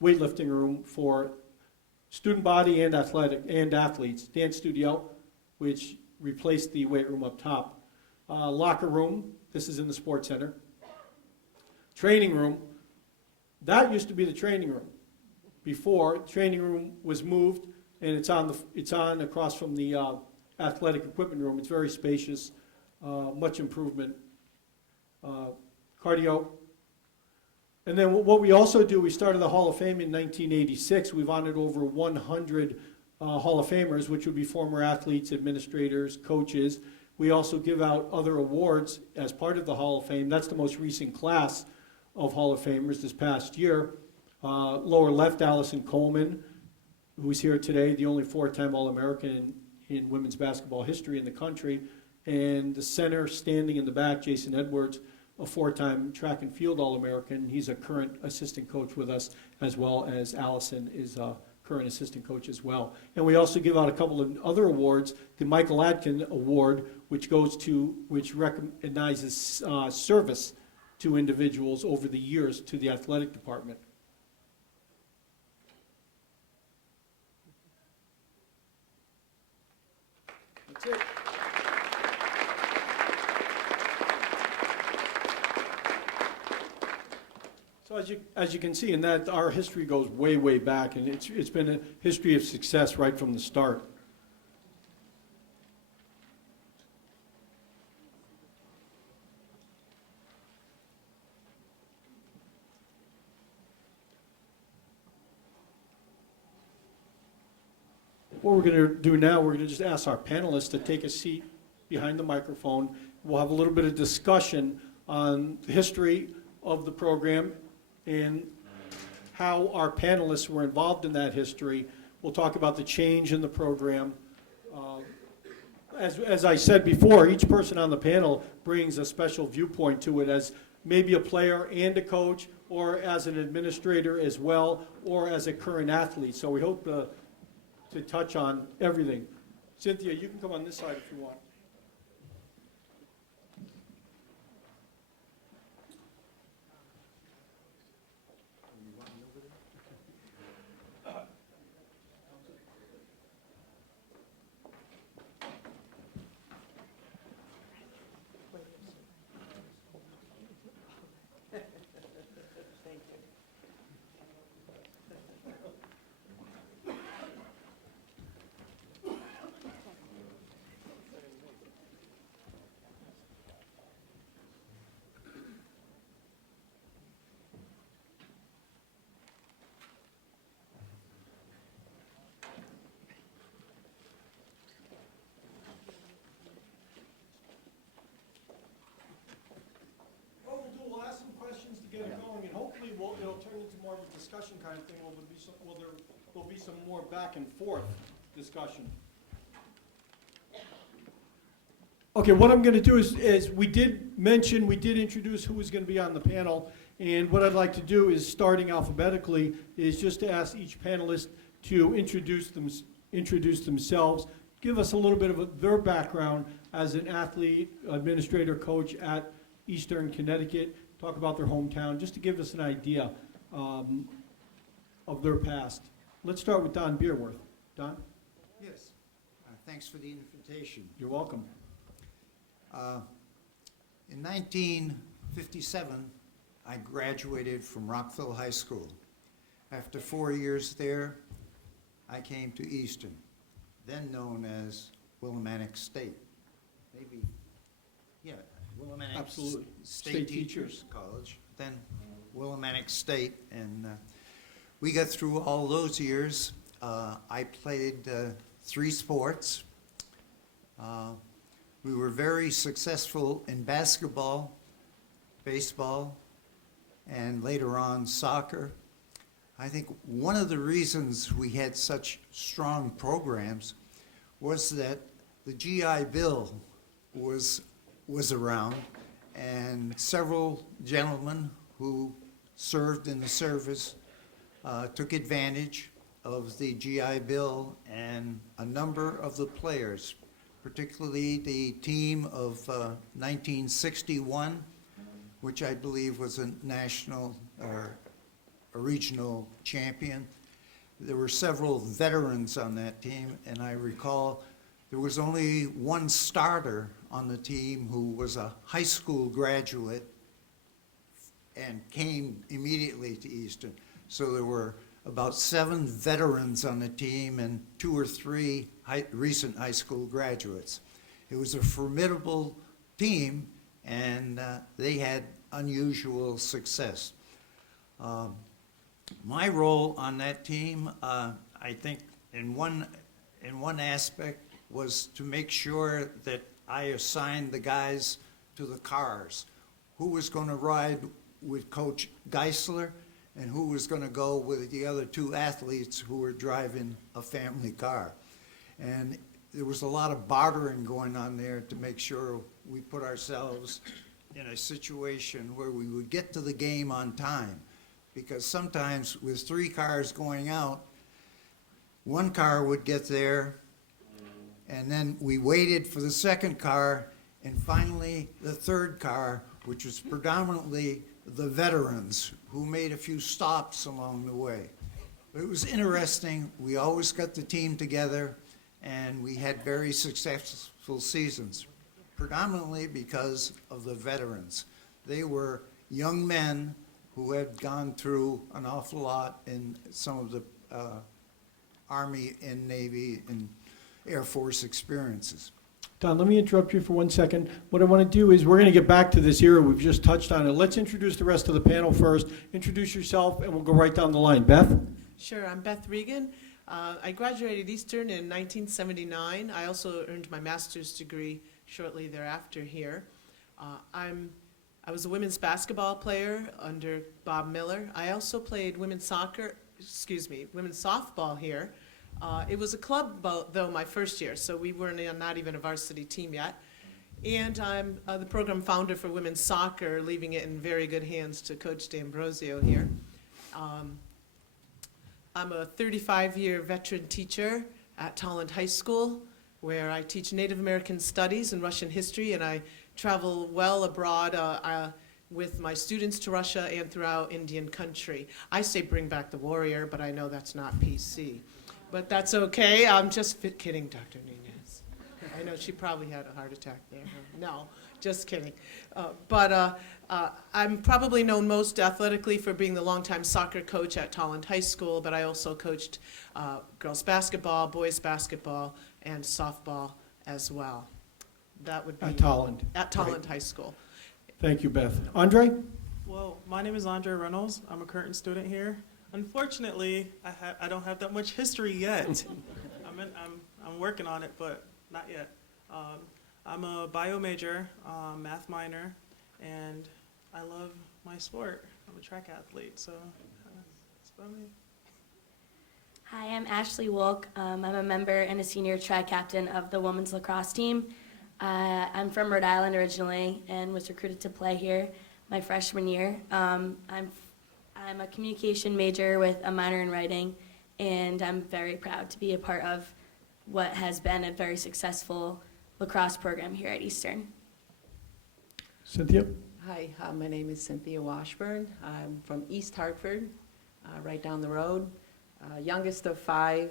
weightlifting room for student body and athletes. Dance studio, which replaced the weight room up top. Locker room, this is in the Sports Center. Training room, that used to be the training room. Before, training room was moved, and it's on across from the athletic equipment room. It's very spacious, much improvement. Cardio. And then what we also do, we started the Hall of Fame in 1986. We've honored over 100 Hall of Famers, which would be former athletes, administrators, coaches. We also give out other awards as part of the Hall of Fame. That's the most recent class of Hall of Famers this past year. Lower left, Allison Coleman, who's here today, the only 4-time All-American in women's basketball history in the country. And the center, standing in the back, Jason Edwards, a 4-time track and field All-American. He's a current assistant coach with us, as well as Allison is a current assistant coach as well. And we also give out a couple of other awards. The Michael Adkin Award, which recognizes service to individuals over the years to the athletic department. That's it. So as you can see, in that our history goes way, way back, and it's been a history of success right from the start. what we're going to do now, we're going to just ask our panelists to take a seat behind the microphone. We'll have a little bit of discussion on the history of the program and how our panelists were involved in that history. We'll talk about the change in the program. As I said before, each person on the panel brings a special viewpoint to it, as maybe a player and a coach, or as an administrator as well, or as a current athlete. So we hope to touch on everything. Cynthia, you can come on this side if you want. We'll ask some questions to get it going, and hopefully it'll turn into more of a discussion kind of thing. There'll be some more back and forth discussion. Okay, what I'm going to do is we did introduce who was going to be on the panel, and what I'd like to do is, starting alphabetically, is just to ask each panelist to introduce themselves, give us a little bit of their background as an athlete, administrator, coach at Eastern Connecticut, talk about their hometown, just to give us an idea of their past. Let's start with Don Beerworth. Don? Yes. Thanks for the invitation. You're welcome. In 1957, I graduated from Rockville High School. After 4 years there, I came to Eastern, then known as Willimantic State. Maybe, yeah, Willimantic Absolutely. State Teachers College, then Willimantic State. And we got through all those years. I played 3 sports. We were very successful in basketball, baseball, and later on soccer. I think one of the reasons we had such strong programs was that the GI Bill was around, and several gentlemen who served in the service took advantage of the GI Bill, and a number of the players, particularly the team of 1961, which I believe was a national or a regional champion. There were several veterans on that team, and I recall there was only one starter on the team who was a high school graduate and came immediately to Eastern. So there were about 7 veterans on the team and 2 or 3 recent high school graduates. It was a formidable team, and they had unusual success. My role on that team, I think in one aspect, was to make sure that I assigned the guys to the cars. Who was going to ride with Coach Geisler, and who was going to go with the other 2 athletes who were driving a family car. And there was a lot of bartering going on there to make sure we put ourselves in a situation where we would get to the game on time. Because sometimes with 3 cars going out, 1 car would get there, and then we waited for the second car, and finally the third car, which was predominantly the veterans who made a few stops along the way. But it was interesting. We always got the team together, and we had very successful seasons, predominantly because of the veterans. They were young men who had gone through an awful lot in some of the Army and Navy and Air Force experiences. Don, let me interrupt you for 1 second. What I want to do is, we're going to get back to this era. We've just touched on it. Let's introduce the rest of the panel first. Introduce yourself, and we'll go right down the line. Beth? Sure, I'm Beth Regan. I graduated Eastern in 1979. I also earned my master's degree shortly thereafter here. I was a women's basketball player under Bob Miller. I also played women's softball here. It was a club, though, my first year, so we were not even a varsity team yet. And I'm the program founder for women's soccer, leaving it in very good hands to Coach D'Ambrosio here. I'm a 35-year veteran teacher at Tolland High School, where I teach Native American studies and Russian history, and I travel well abroad with my students to Russia and throughout Indian country. I say bring back the warrior, but I know that's not PC. But that's okay. I'm just kidding, Dr. Nunez. I know she probably had a heart attack there. No, just kidding. I'm probably known most athletically for being the longtime soccer coach at Tolland High School, but I also coached girls basketball, boys basketball, and softball as well. That would be At Tolland. At Tolland High School. Thank you, Beth. Andre? Well, my name is Andre Reynolds. I'm a current student here. Unfortunately, I don't have that much history yet. I'm working on it, but not yet. I'm a bio major, math minor, and I love my sport. I'm a track athlete, so that's about me. Hi, I'm Ashley Wolk. I'm a member and a senior track captain of the women's lacrosse team. I'm from Rhode Island originally and was recruited to play here my freshman year. I'm a communication major with a minor in writing, and I'm very proud to be a part of what has been a very successful lacrosse program here at Eastern. Cynthia? Hi, my name is Cynthia Washburn. I'm from East Hartford, right down the road. Youngest of 5,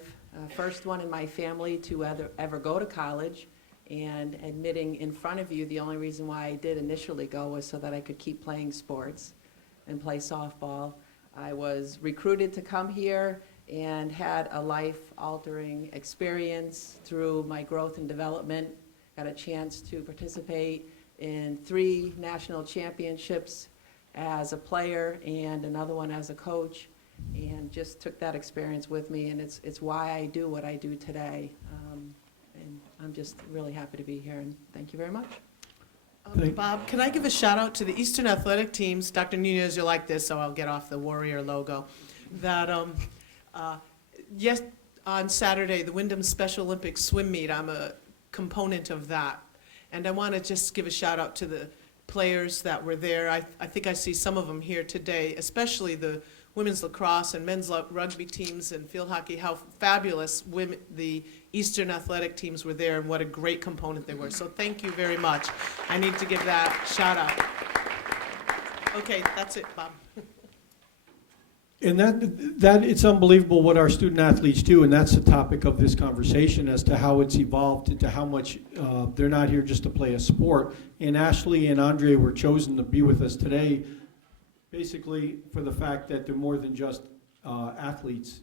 first one in my family to ever go to college, and admitting in front of you, the only reason why I did initially go was so that I could keep playing sports and play softball. I was recruited to come here and had a life-altering experience through my growth and development. Got a chance to participate in 3 national championships as a player and another one as a coach, and just took that experience with me, and it's why I do what I do today. And I'm just really happy to be here, and thank you very much. Bob, can I give a shout out to the Eastern athletic teams? Dr. Nunez, you'll like this, so I'll get off the Warrior logo. That yes, on Saturday, the Wyndham Special Olympics swim meet, I'm a component of that. And I want to just give a shout out to the players that were there. I think I see some of them here today, especially the women's lacrosse and men's rugby teams and field hockey, how fabulous the Eastern athletic teams were there and what a great component they were. So thank you very much. I need to give that shout out. Okay, that's it, Bob. And that it's unbelievable what our student athletes do, and that's the topic of this conversation as to how it's evolved, to how much they're not here just to play a sport. And Ashley and Andre were chosen to be with us today basically for the fact that they're more than just athletes.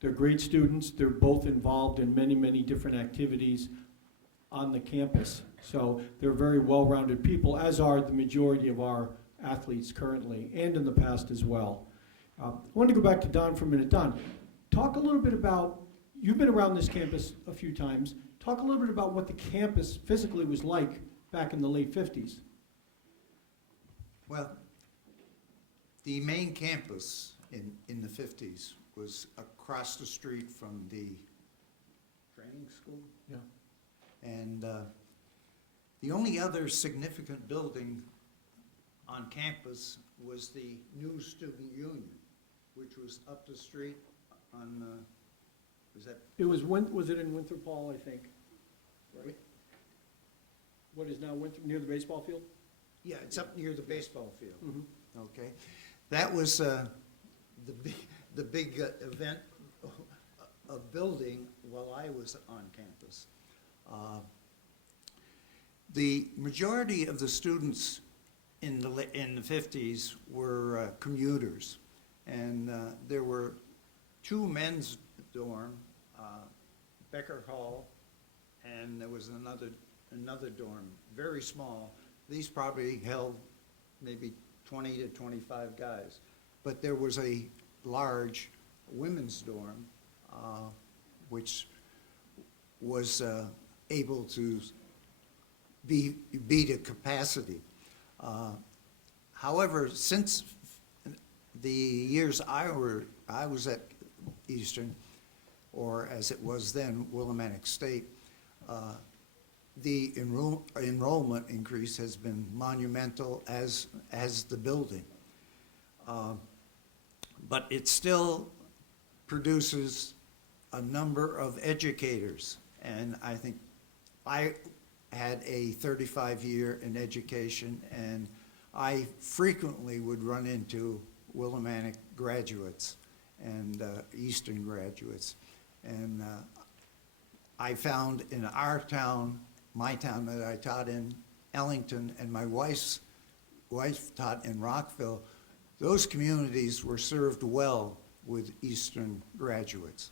They're great students. They're both involved in many, many different activities on the campus. So they're very well-rounded people, as are the majority of our athletes currently and in the past as well. I wanted to go back to Don for a minute. Don, talk a little bit about, you've been around this campus a few times. Talk a little bit about what the campus physically was like back in the late 50s. Well, the main campus in the 50s was across the street from the training school. Yeah. And the only other significant building on campus was the new student union, which was up the street on, was it in Winthrop Hall, I think? Right? What is now near the baseball field? Yeah, it's up near the baseball field. Mm-hmm. Okay. That was the big event of building while I was on campus. The majority of the students in the 50s were commuters, and there were 2 men's dorm, Becker Hall, and there was another dorm, very small. These probably held maybe 20 to 25 guys, but there was a large women's dorm which was able to beat a capacity. However, since the years I was at Eastern, or as it was then, Willimantic State, the enrollment increase has been monumental, as the building. But it still produces a number of educators, and I think I had a 35-year in education, and I frequently would run into Willimantic graduates and Eastern graduates. And I found in our town, my town that I taught in, Ellington, and my wife taught in Rockville, those communities were served well with Eastern graduates.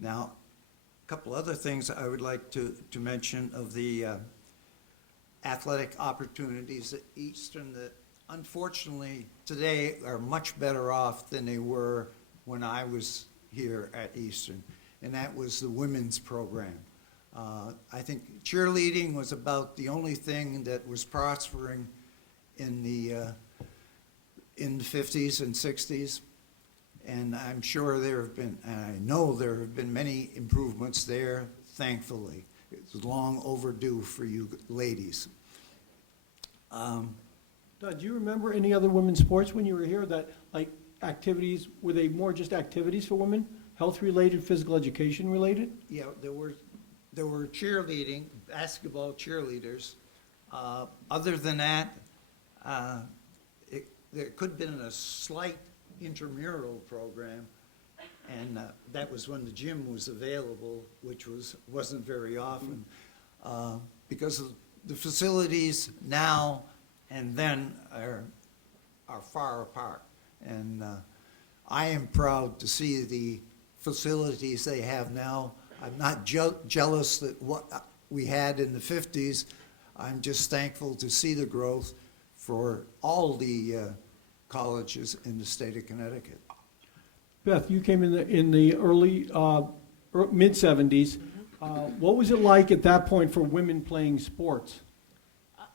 Now, a couple other things I would like to mention of the athletic opportunities at Eastern that unfortunately today are much better off than they were when I was here at Eastern, and that was the women's program. I think cheerleading was about the only thing that was prospering in the 50s and 60s, and I'm sure there have been, and I know there have been many improvements there, thankfully. It's long overdue for you ladies. Don, do you remember any other women's sports when you were here that, like, activities, were they more just activities for women? Health-related, physical education related? Yeah, there were cheerleading, basketball cheerleaders. Other than that, there could have been a slight intramural program, and that was when the gym was available, which wasn't very often, because of the facilities now and then are far apart. And I am proud to see the facilities they have now. I'm not jealous that what we had in the 50s. I'm just thankful to see the growth for all the colleges in the state of Connecticut. Beth, you came in the early, mid-'70s. What was it like at that point for women playing sports?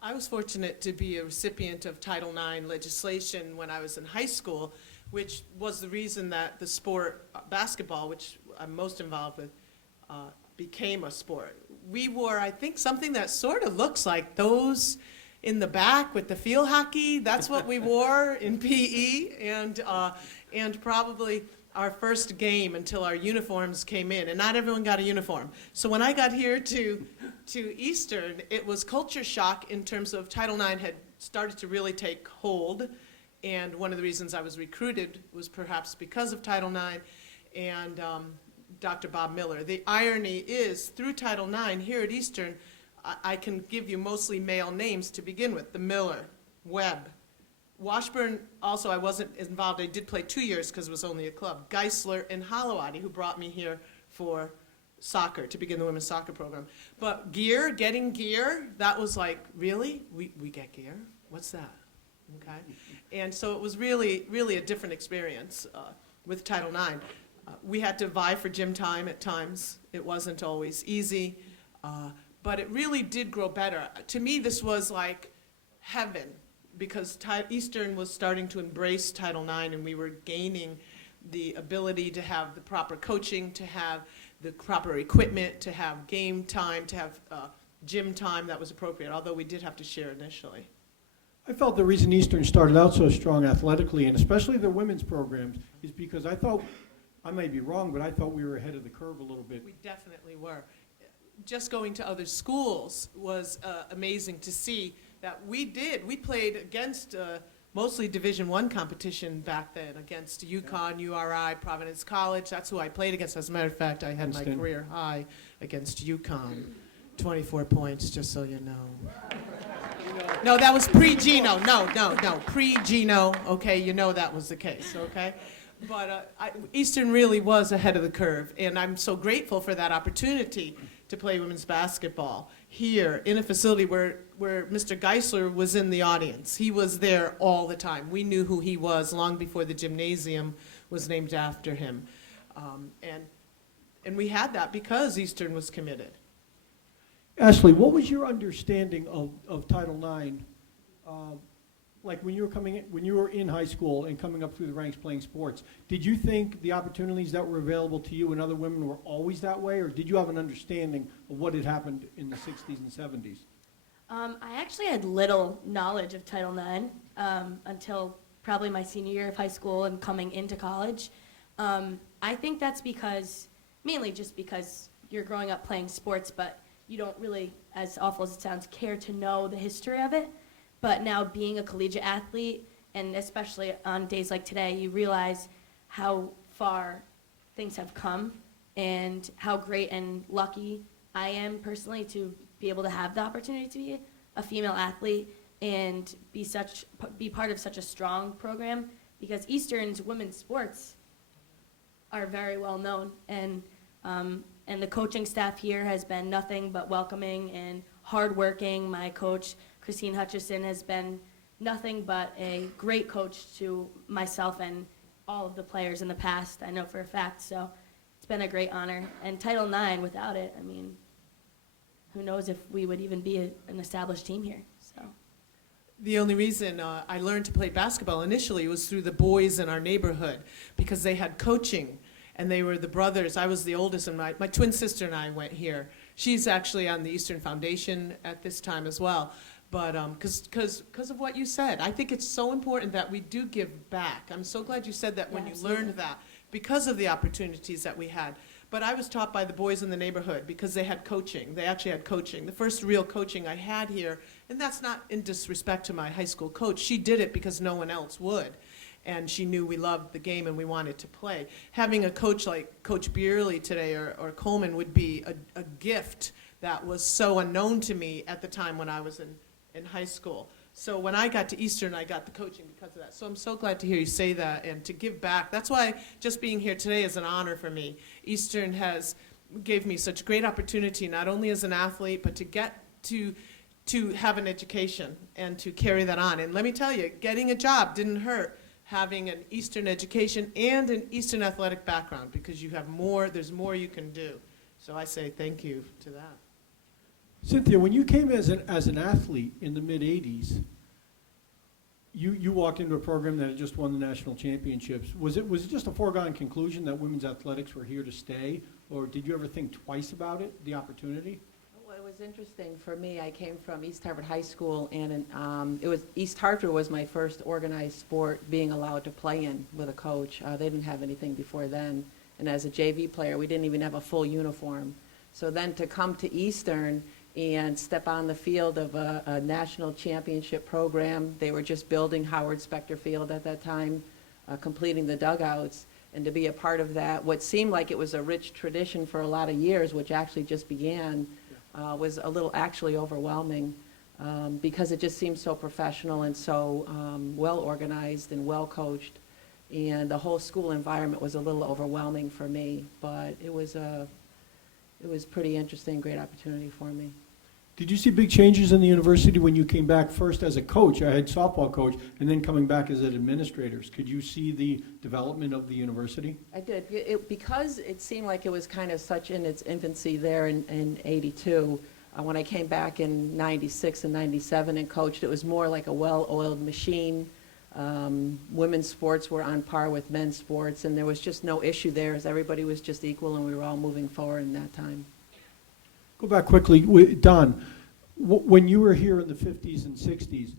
I was fortunate to be a recipient of Title IX legislation when I was in high school, which was the reason that the sport basketball, which I'm most involved with, became a sport. We wore, I think, something that sort of looks like those in the back with the field hockey. That's what we wore in PE, and probably our first game until our uniforms came in, and not everyone got a uniform. So when I got here to Eastern, it was culture shock in terms of Title IX had started to really take hold, and one of the reasons I was recruited was perhaps because of Title IX and Dr. Bob Miller. The irony is, through Title IX here at Eastern, I can give you mostly male names to begin with: the Miller, Webb, Washburn. Also, I wasn't involved. I did play 2 years because it was only a club. Geisler and Hollowaddy, who brought me here for soccer, to begin the women's soccer program. But getting gear, that was like, really? We get gear? What's that? Okay. And so it was really, really a different experience with Title IX. We had to vie for gym time at times. It wasn't always easy, but it really did grow better. To me, this was like heaven, because Eastern was starting to embrace Title IX, and we were gaining the ability to have the proper coaching, to have the proper equipment, to have game time, to have gym time that was appropriate, although we did have to share initially. I felt the reason Eastern started out so strong athletically, and especially their women's programs, is because I thought, I may be wrong, but I thought we were ahead of the curve a little bit. We definitely were. Just going to other schools was amazing to see that we played against mostly Division I competition back then, against UConn, URI, Providence College. That's who I played against. As a matter of fact, I had my career high against UConn. 24 points, just so you know. No, that was pre-Gino. No, pre-Gino. Okay, you know that was the case, okay? But Eastern really was ahead of the curve, and I'm so grateful for that opportunity to play women's basketball here in a facility where Mr. Geisler was in the audience. He was there all the time. We knew who he was long before the gymnasium was named after him. And we had that because Eastern was committed. Ashley, what was your understanding of Title IX? Like when you were in high school and coming up through the ranks playing sports, did you think the opportunities that were available to you and other women were always that way, or did you have an understanding of what had happened in the 60s and 70s? I actually had little knowledge of Title IX until probably my senior year of high school and coming into college. I think that's mainly just because you're growing up playing sports, but you don't really, as awful as it sounds, care to know the history of it. But now being a collegiate athlete, and especially on days like today, you realize how far things have come and how great and lucky I am personally to be able to have the opportunity to be a female athlete and be part of such a strong program, because Eastern's women's sports are very well known, and the coaching staff here has been nothing but welcoming and hardworking. My coach, Christine Hutchison, has been nothing but a great coach to myself and all of the players in the past, I know for a fact, so it's been a great honor. And Title IX, without it, I mean, who knows if we would even be an established team here, so. The only reason I learned to play basketball initially was through the boys in our neighborhood, because they had coaching, and they were the brothers. I was the oldest, and my twin sister and I went here. She's actually on the Eastern Foundation at this time as well. But because of what you said, I think it's so important that we do give back. I'm so glad you said that when you learned that, because of the opportunities that we had. But I was taught by the boys in the neighborhood because they had coaching. They actually had coaching. The first real coaching I had here, and that's not in disrespect to my high school coach. She did it because no one else would. And she knew we loved the game and we wanted to play. Having a coach like Coach Beerley today or Coleman would be a gift that was so unknown to me at the time when I was in high school. So when I got to Eastern, I got the coaching because of that. So I'm so glad to hear you say that and to give back. That's why just being here today is an honor for me. Eastern gave me such great opportunity, not only as an athlete, but to get to have an education and to carry that on. And let me tell you, getting a job didn't hurt, having an Eastern education and an Eastern athletic background, because you have more, there's more you can do. So I say thank you to that. Cynthia, when you came as an athlete in the mid-'80s, you walked into a program that had just won the national championships. Was it just a foregone conclusion that women's athletics were here to stay, or did you ever think twice about it, the opportunity? Well, it was interesting for me. I came from East Hartford High School, and East Hartford was my first organized sport being allowed to play in with a coach. They didn't have anything before then, and as a JV player, we didn't even have a full uniform. So then to come to Eastern and step on the field of a national championship program. They were just building Howard Specter Field at that time, completing the dugouts, and to be a part of that, what seemed like it was a rich tradition for a lot of years, which actually just began, was a little actually overwhelming because it just seemed so professional and so well organized and well coached, and the whole school environment was a little overwhelming for me, but it was pretty interesting, great opportunity for me. Did you see big changes in the university when you came back first as a coach, a head softball coach, and then coming back as an administrator? Could you see the development of the university? I did. Because it seemed like it was kind of such in its infancy there in 82, when I came back in 96 and 97 and coached, it was more like a well-oiled machine. Women's sports were on par with men's sports, and there was just no issue there, as everybody was just equal and we were all moving forward in that time. Go back quickly, Don, when you were here in the 50s and 60s,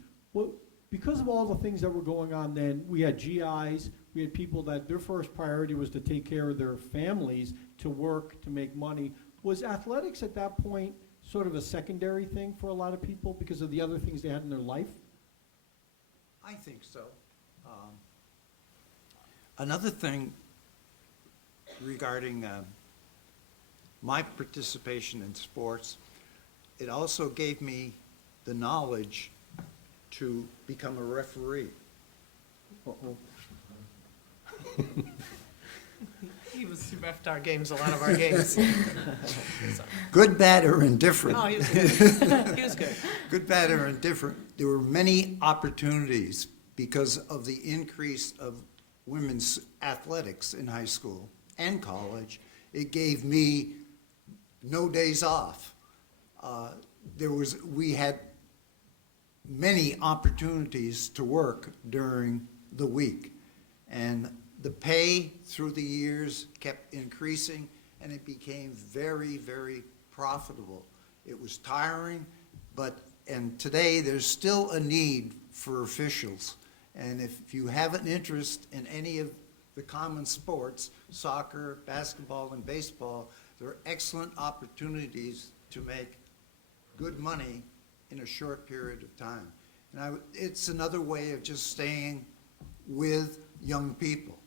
because of all the things that were going on then, we had GIs, we had people that their first priority was to take care of their families, to work, to make money. Was athletics at that point sort of a secondary thing for a lot of people because of the other things they had in their life? I think so. Another thing regarding my participation in sports, it also gave me the knowledge to become a referee. Uh-oh. He refed our games, a lot of our games. Good, bad, or indifferent. Oh, he was good. He was good. Good, bad, or indifferent. There were many opportunities because of the increase of women's athletics in high school and college, it gave me no days off. We had many opportunities to work during the week. And the pay through the years kept increasing, and it became very, very profitable. It was tiring, and today there's still a need for officials. And if you have an interest in any of the common sports, soccer, basketball, and baseball, there are excellent opportunities to make good money in a short period of time. And it's another way of just staying with young people.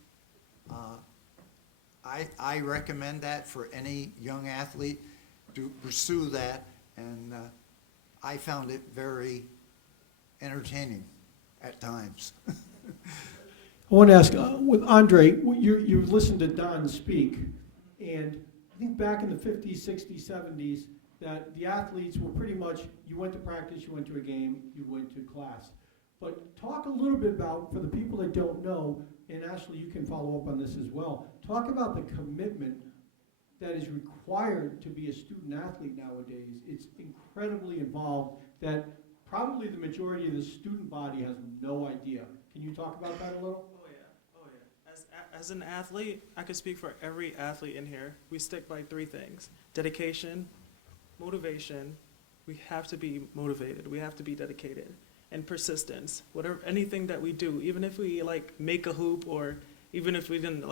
I recommend that for any young athlete to pursue that, and I found it very entertaining at times. I want to ask, with Andre, you've listened to Don speak, and I think back in the 50s, 60s, 70s, that the athletes were pretty much, you went to practice, you went to a game, you went to class. But talk a little bit about, for the people that don't know, and Ashley, you can follow up on this as well, talk about the commitment that is required to be a student athlete nowadays. It's incredibly involved that probably the majority of the student body has no idea. Can you talk about that a little? Oh yeah. As an athlete, I could speak for every athlete in here. We stick by three things: dedication, motivation. We have to be motivated. We have to be dedicated, and persistence. Whatever, anything that we do, even if we make a hoop, or even if we didn't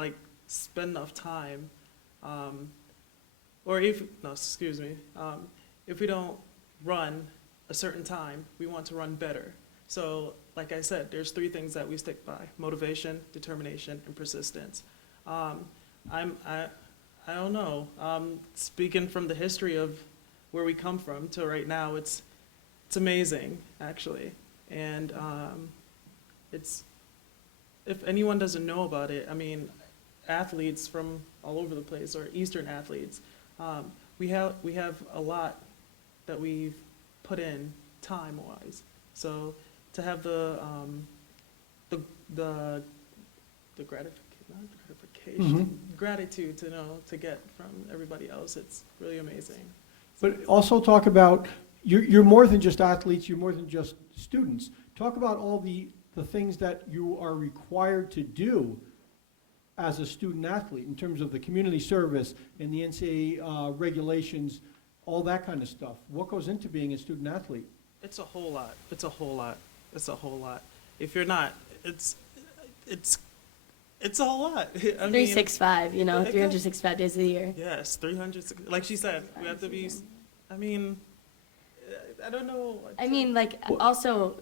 spend enough time, if we don't run a certain time, we want to run better. So, like I said, there's three things that we stick by: motivation, determination, and persistence. I don't know. Speaking from the history of where we come from to right now, it's amazing, actually. And it's, if anyone doesn't know about it, I mean, athletes from all over the place, or Eastern athletes, we have a lot that we've put in time-wise. So to have the gratitude to get from everybody else, it's really amazing. But also talk about, you're more than just athletes, you're more than just students. Talk about all the things that you are required to do as a student athlete in terms of the community service and the NCAA regulations, all that kind of stuff. What goes into being a student athlete? It's a whole lot. It's a whole lot. It's a whole lot. If you're not, it's a whole lot. 365, 365 days of the year. Yes, 300. Like she said, we have to be. I mean, I don't know. Also,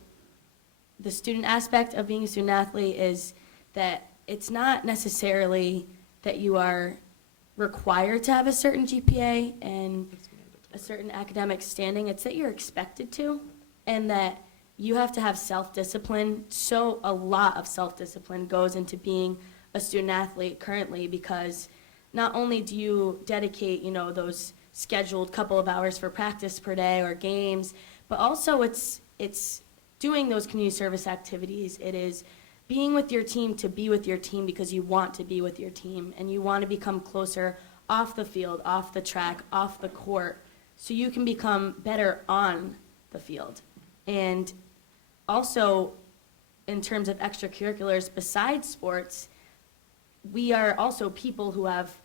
the student aspect of being a student athlete is that it's not necessarily that you are required to have a certain GPA and a certain academic standing. It's that you're expected to, and that you have to have self-discipline. So a lot of self-discipline goes into being a student athlete currently, because not only do you dedicate, those scheduled couple of hours for practice per day or games, but also it's doing those community service activities. It is being with your team to be with your team because you want to be with your team, and you want to become closer off the field, off the track, off the court, so you can become better on the field. And also, in terms of extracurriculars besides sports, we are also people who have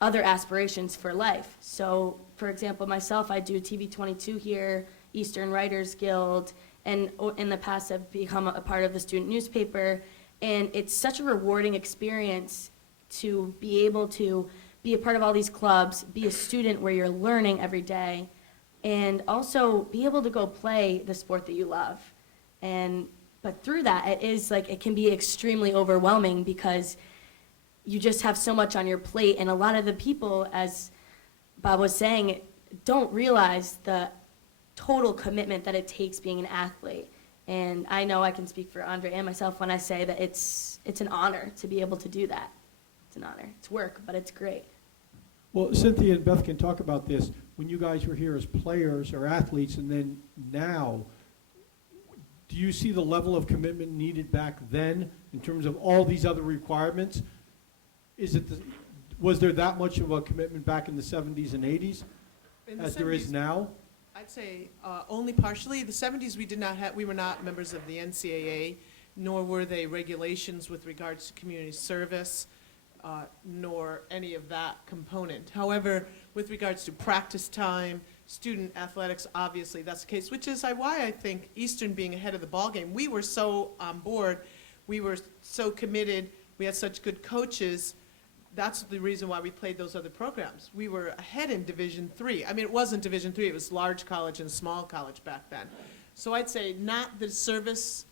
other aspirations for life. So, for example, myself, I do TV 22 here, Eastern Writers Guild, and in the past I've become a part of the student newspaper, and it's such a rewarding experience to be able to be a part of all these clubs, be a student where you're learning every day, and also be able to go play the sport that you love. But through that, it can be extremely overwhelming because you just have so much on your plate, and a lot of the people, as Bob was saying, don't realize the total commitment that it takes being an athlete. And I know I can speak for Andre and myself when I say that it's an honor to be able to do that. It's an honor. It's work, but it's great. Well, Cynthia and Beth can talk about this. When you guys were here as players or athletes, and then now, do you see the level of commitment needed back then in terms of all these other requirements? Was there that much of a commitment back in the 70s and 80s as there is now? I'd say only partially. The 70s we were not members of the NCAA, nor were they regulations with regards to community service, nor any of that component. However, with regards to practice time, student athletics, obviously that's the case, which is why I think Eastern being ahead of the ballgame, we were so on board, we were so committed, we had such good coaches. That's the reason why we played those other programs. We were ahead in Division III. I mean, it wasn't Division III, it was large college and small college back then. So I'd say not the service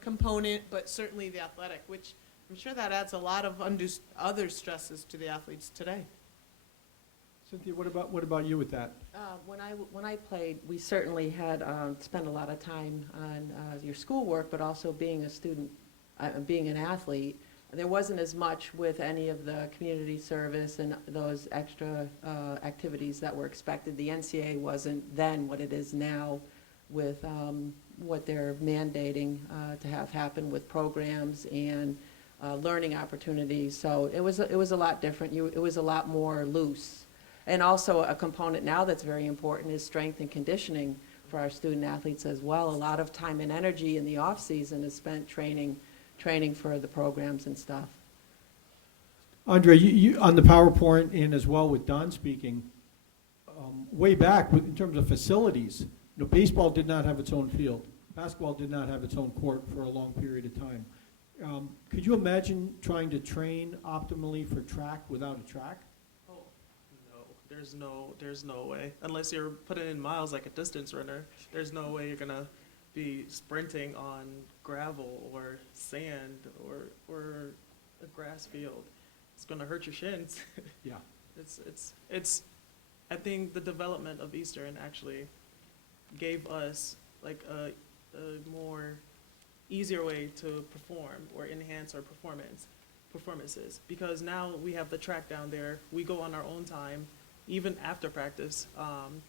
component, but certainly the athletic, which I'm sure that adds a lot of other stresses to the athletes today. Cynthia, what about you with that? When I played, we certainly had spent a lot of time on your schoolwork, but also being a student, being an athlete. There wasn't as much with any of the community service and those extra activities that were expected. The NCAA wasn't then what it is now with what they're mandating to have happen with programs and learning opportunities. So it was a lot different. It was a lot more loose. And also a component now that's very important is strength and conditioning for our student athletes as well. A lot of time and energy in the off season is spent training for the programs and stuff. Andre, you on the PowerPoint and as well with Don speaking, way back in terms of facilities, baseball did not have its own field. Basketball did not have its own court for a long period of time. Could you imagine trying to train optimally for track without a track? Oh, no, there's no way. Unless you're putting in miles like a distance runner, there's no way you're gonna be sprinting on gravel or sand or a grass field. It's gonna hurt your shins. Yeah. It's I think the development of Eastern actually gave us like a more easier way to perform or enhance our performances, because now we have the track down there. We go on our own time. Even after practice,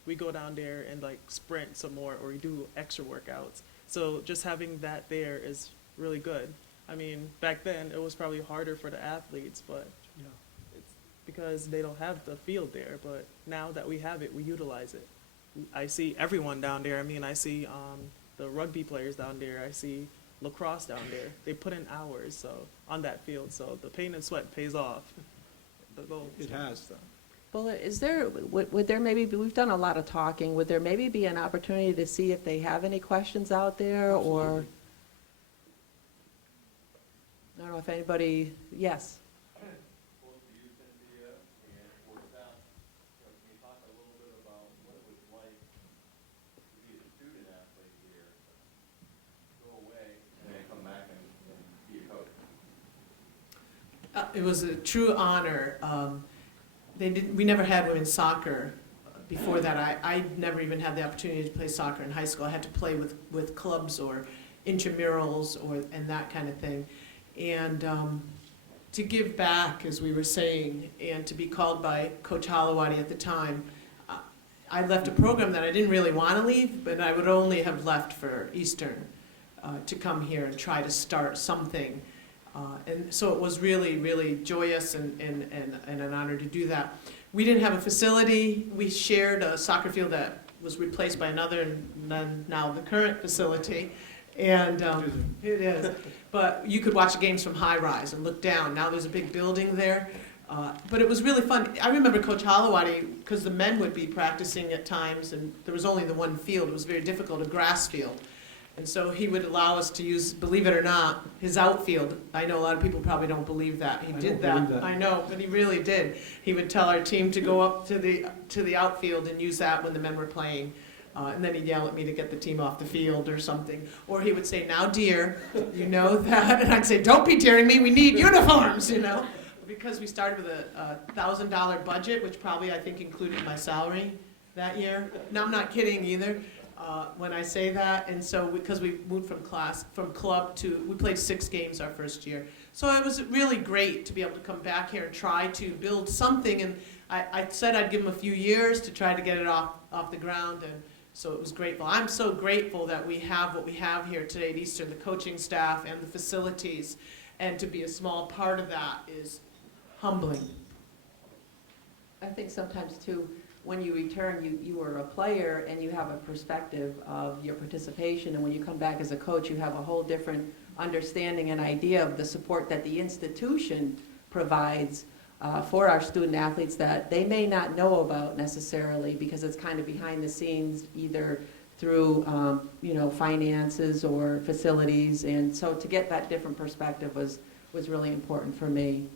we go down there and like sprint some more or we do extra workouts. So just having that there is really good. I mean, back then it was probably harder for the athletes, but Yeah. it's because they don't have the field there. But now that we have it, we utilize it. I see everyone down there. I mean, I see the rugby players down there. I see lacrosse down there. They put in hours on that field, so the pain and sweat pays off. It has. So. Well, would there maybe be, we've done a lot of talking, would there maybe be an opportunity to see if they have any questions out there? Absolutely. Or, I don't know if anybody, yes? It was a true honor. We never had women's soccer before that. I never even had the opportunity to play soccer in high school. I had to play with clubs or intramurals and that kind of thing. And to give back, as we were saying, and to be called by Coach Holowati at the time, I left a program that I didn't really want to leave, but I would only have left for Eastern to come here and try to start something. And so it was really, really joyous and an honor to do that. We didn't have a facility. We shared a soccer field that was replaced by another, and then now the current facility. And it is. But you could watch the games from high rise and look down. Now there's a big building there. But it was really fun. I remember Coach Holowati, because the men would be practicing at times, and there was only the one field. It was very difficult, a grass field. And so he would allow us to use, believe it or not, his outfield. I know a lot of people probably don't believe that. He did that. I know, but he really did. He would tell our team to go up to the outfield and use that when the men were playing. And then he'd yell at me to get the team off the field or something. Or he would say, "Now, dear, you know that." And I'd say, "Don't be dearing me. We need uniforms," you know. Because we started with a $1,000 budget, which probably I think included my salary that year. No, I'm not kidding either. When I say that, and so because we moved from club to, we played 6 games our first year. So it was really great to be able to come back here and try to build something, and I said I'd give them a few years to try to get it off the ground, So it was grateful. I'm so grateful that we have what we have here today at Eastern, the coaching staff and the facilities. And to be a small part of that is humbling. I think sometimes too, when you return, you were a player and you have a perspective of your participation, and when you come back as a coach, you have a whole different understanding and idea of the support that the institution provides for our student athletes that they may not know about necessarily, because it's kind of behind the scenes, either through finances or facilities. And so to get that different perspective was really important for me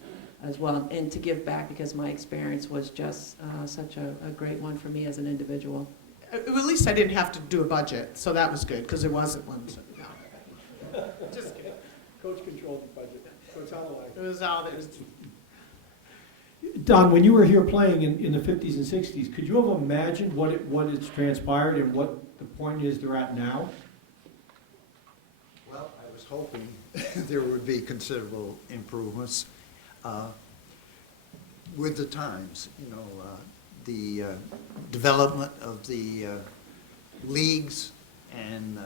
as well, and to give back, because my experience was just such a great one for me as an individual. At least I didn't have to do a budget, so that was good, because there wasn't one. So, no. Just kidding. Coach controlled the budget, so it's all like. It was all there. Don, when you were here playing in the 50s and 60s, could you have imagined what it's transpired and what the point is they're at now? Well, I was hoping there would be considerable improvements with the times, the development of the leagues and,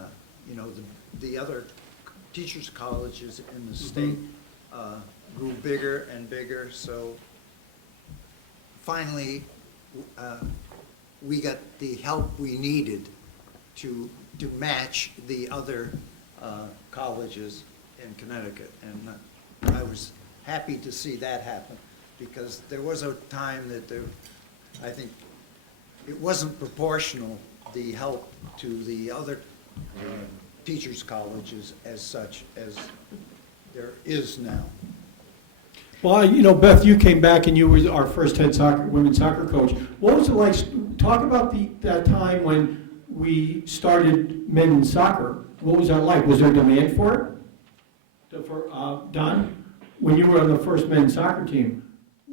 the other teachers' colleges in the state grew bigger and bigger. So finally, we got the help we needed to match the other colleges in Connecticut. And I was happy to see that happen, because there was a time that I think it wasn't proportional, the help to the other teachers' colleges as such as there is now. Well, Beth, you came back and you were our first women's soccer coach. What was it like? Talk about that time when we started men's soccer. What was that like? Was there demand for it? Don, when you were on the first men's soccer team,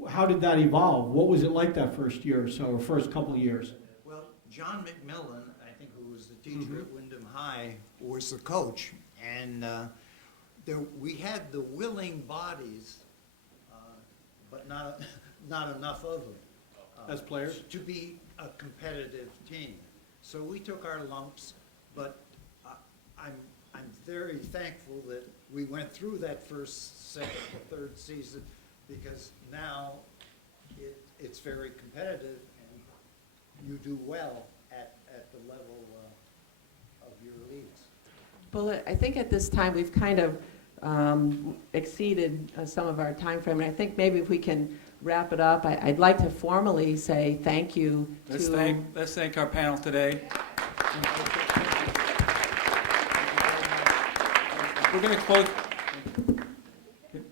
how did that evolve? What was it like that first year or so, or first couple of years? Well, John McMillan, I think, who was the teacher at Wyndham High, was the coach, and we had the willing bodies, but not enough of them. As players? To be a competitive team. So we took our lumps, but I'm very thankful that we went through that first, second, third season, because now it's very competitive and you do well at the level of your leagues. Well, I think at this time we've kind of exceeded some of our time frame, and I think maybe if we can wrap it up, I'd like to formally say thank you Let's thank our panel today. We're going to close.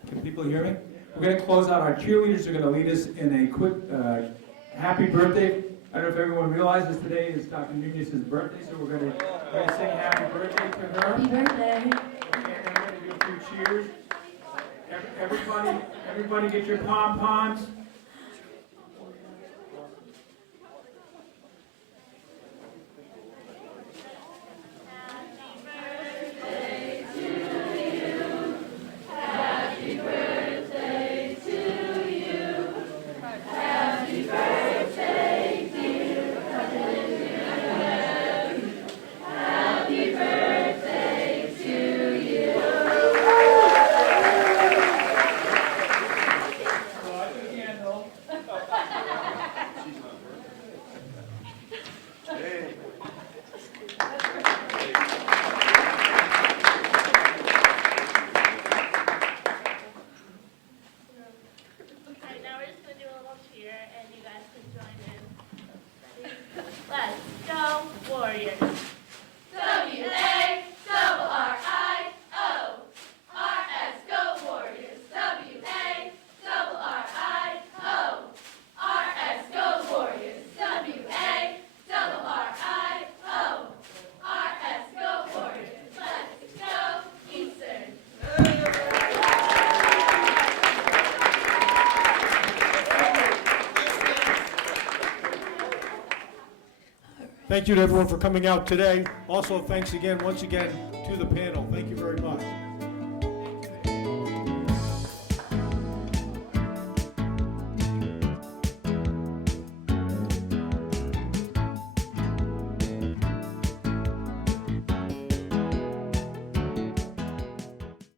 Can people hear me? We're going to close out. Our cheerleaders are going to lead us in a quick happy birthday. I don't know if everyone realizes today is Dr. Nunez's birthday, so we're going to sing happy birthday to her. Happy birthday. And we're going to do a few cheers. Everybody get your pom-poms. Thank you to everyone for coming out today. Also, thanks again, once again, to the panel. Thank you very much.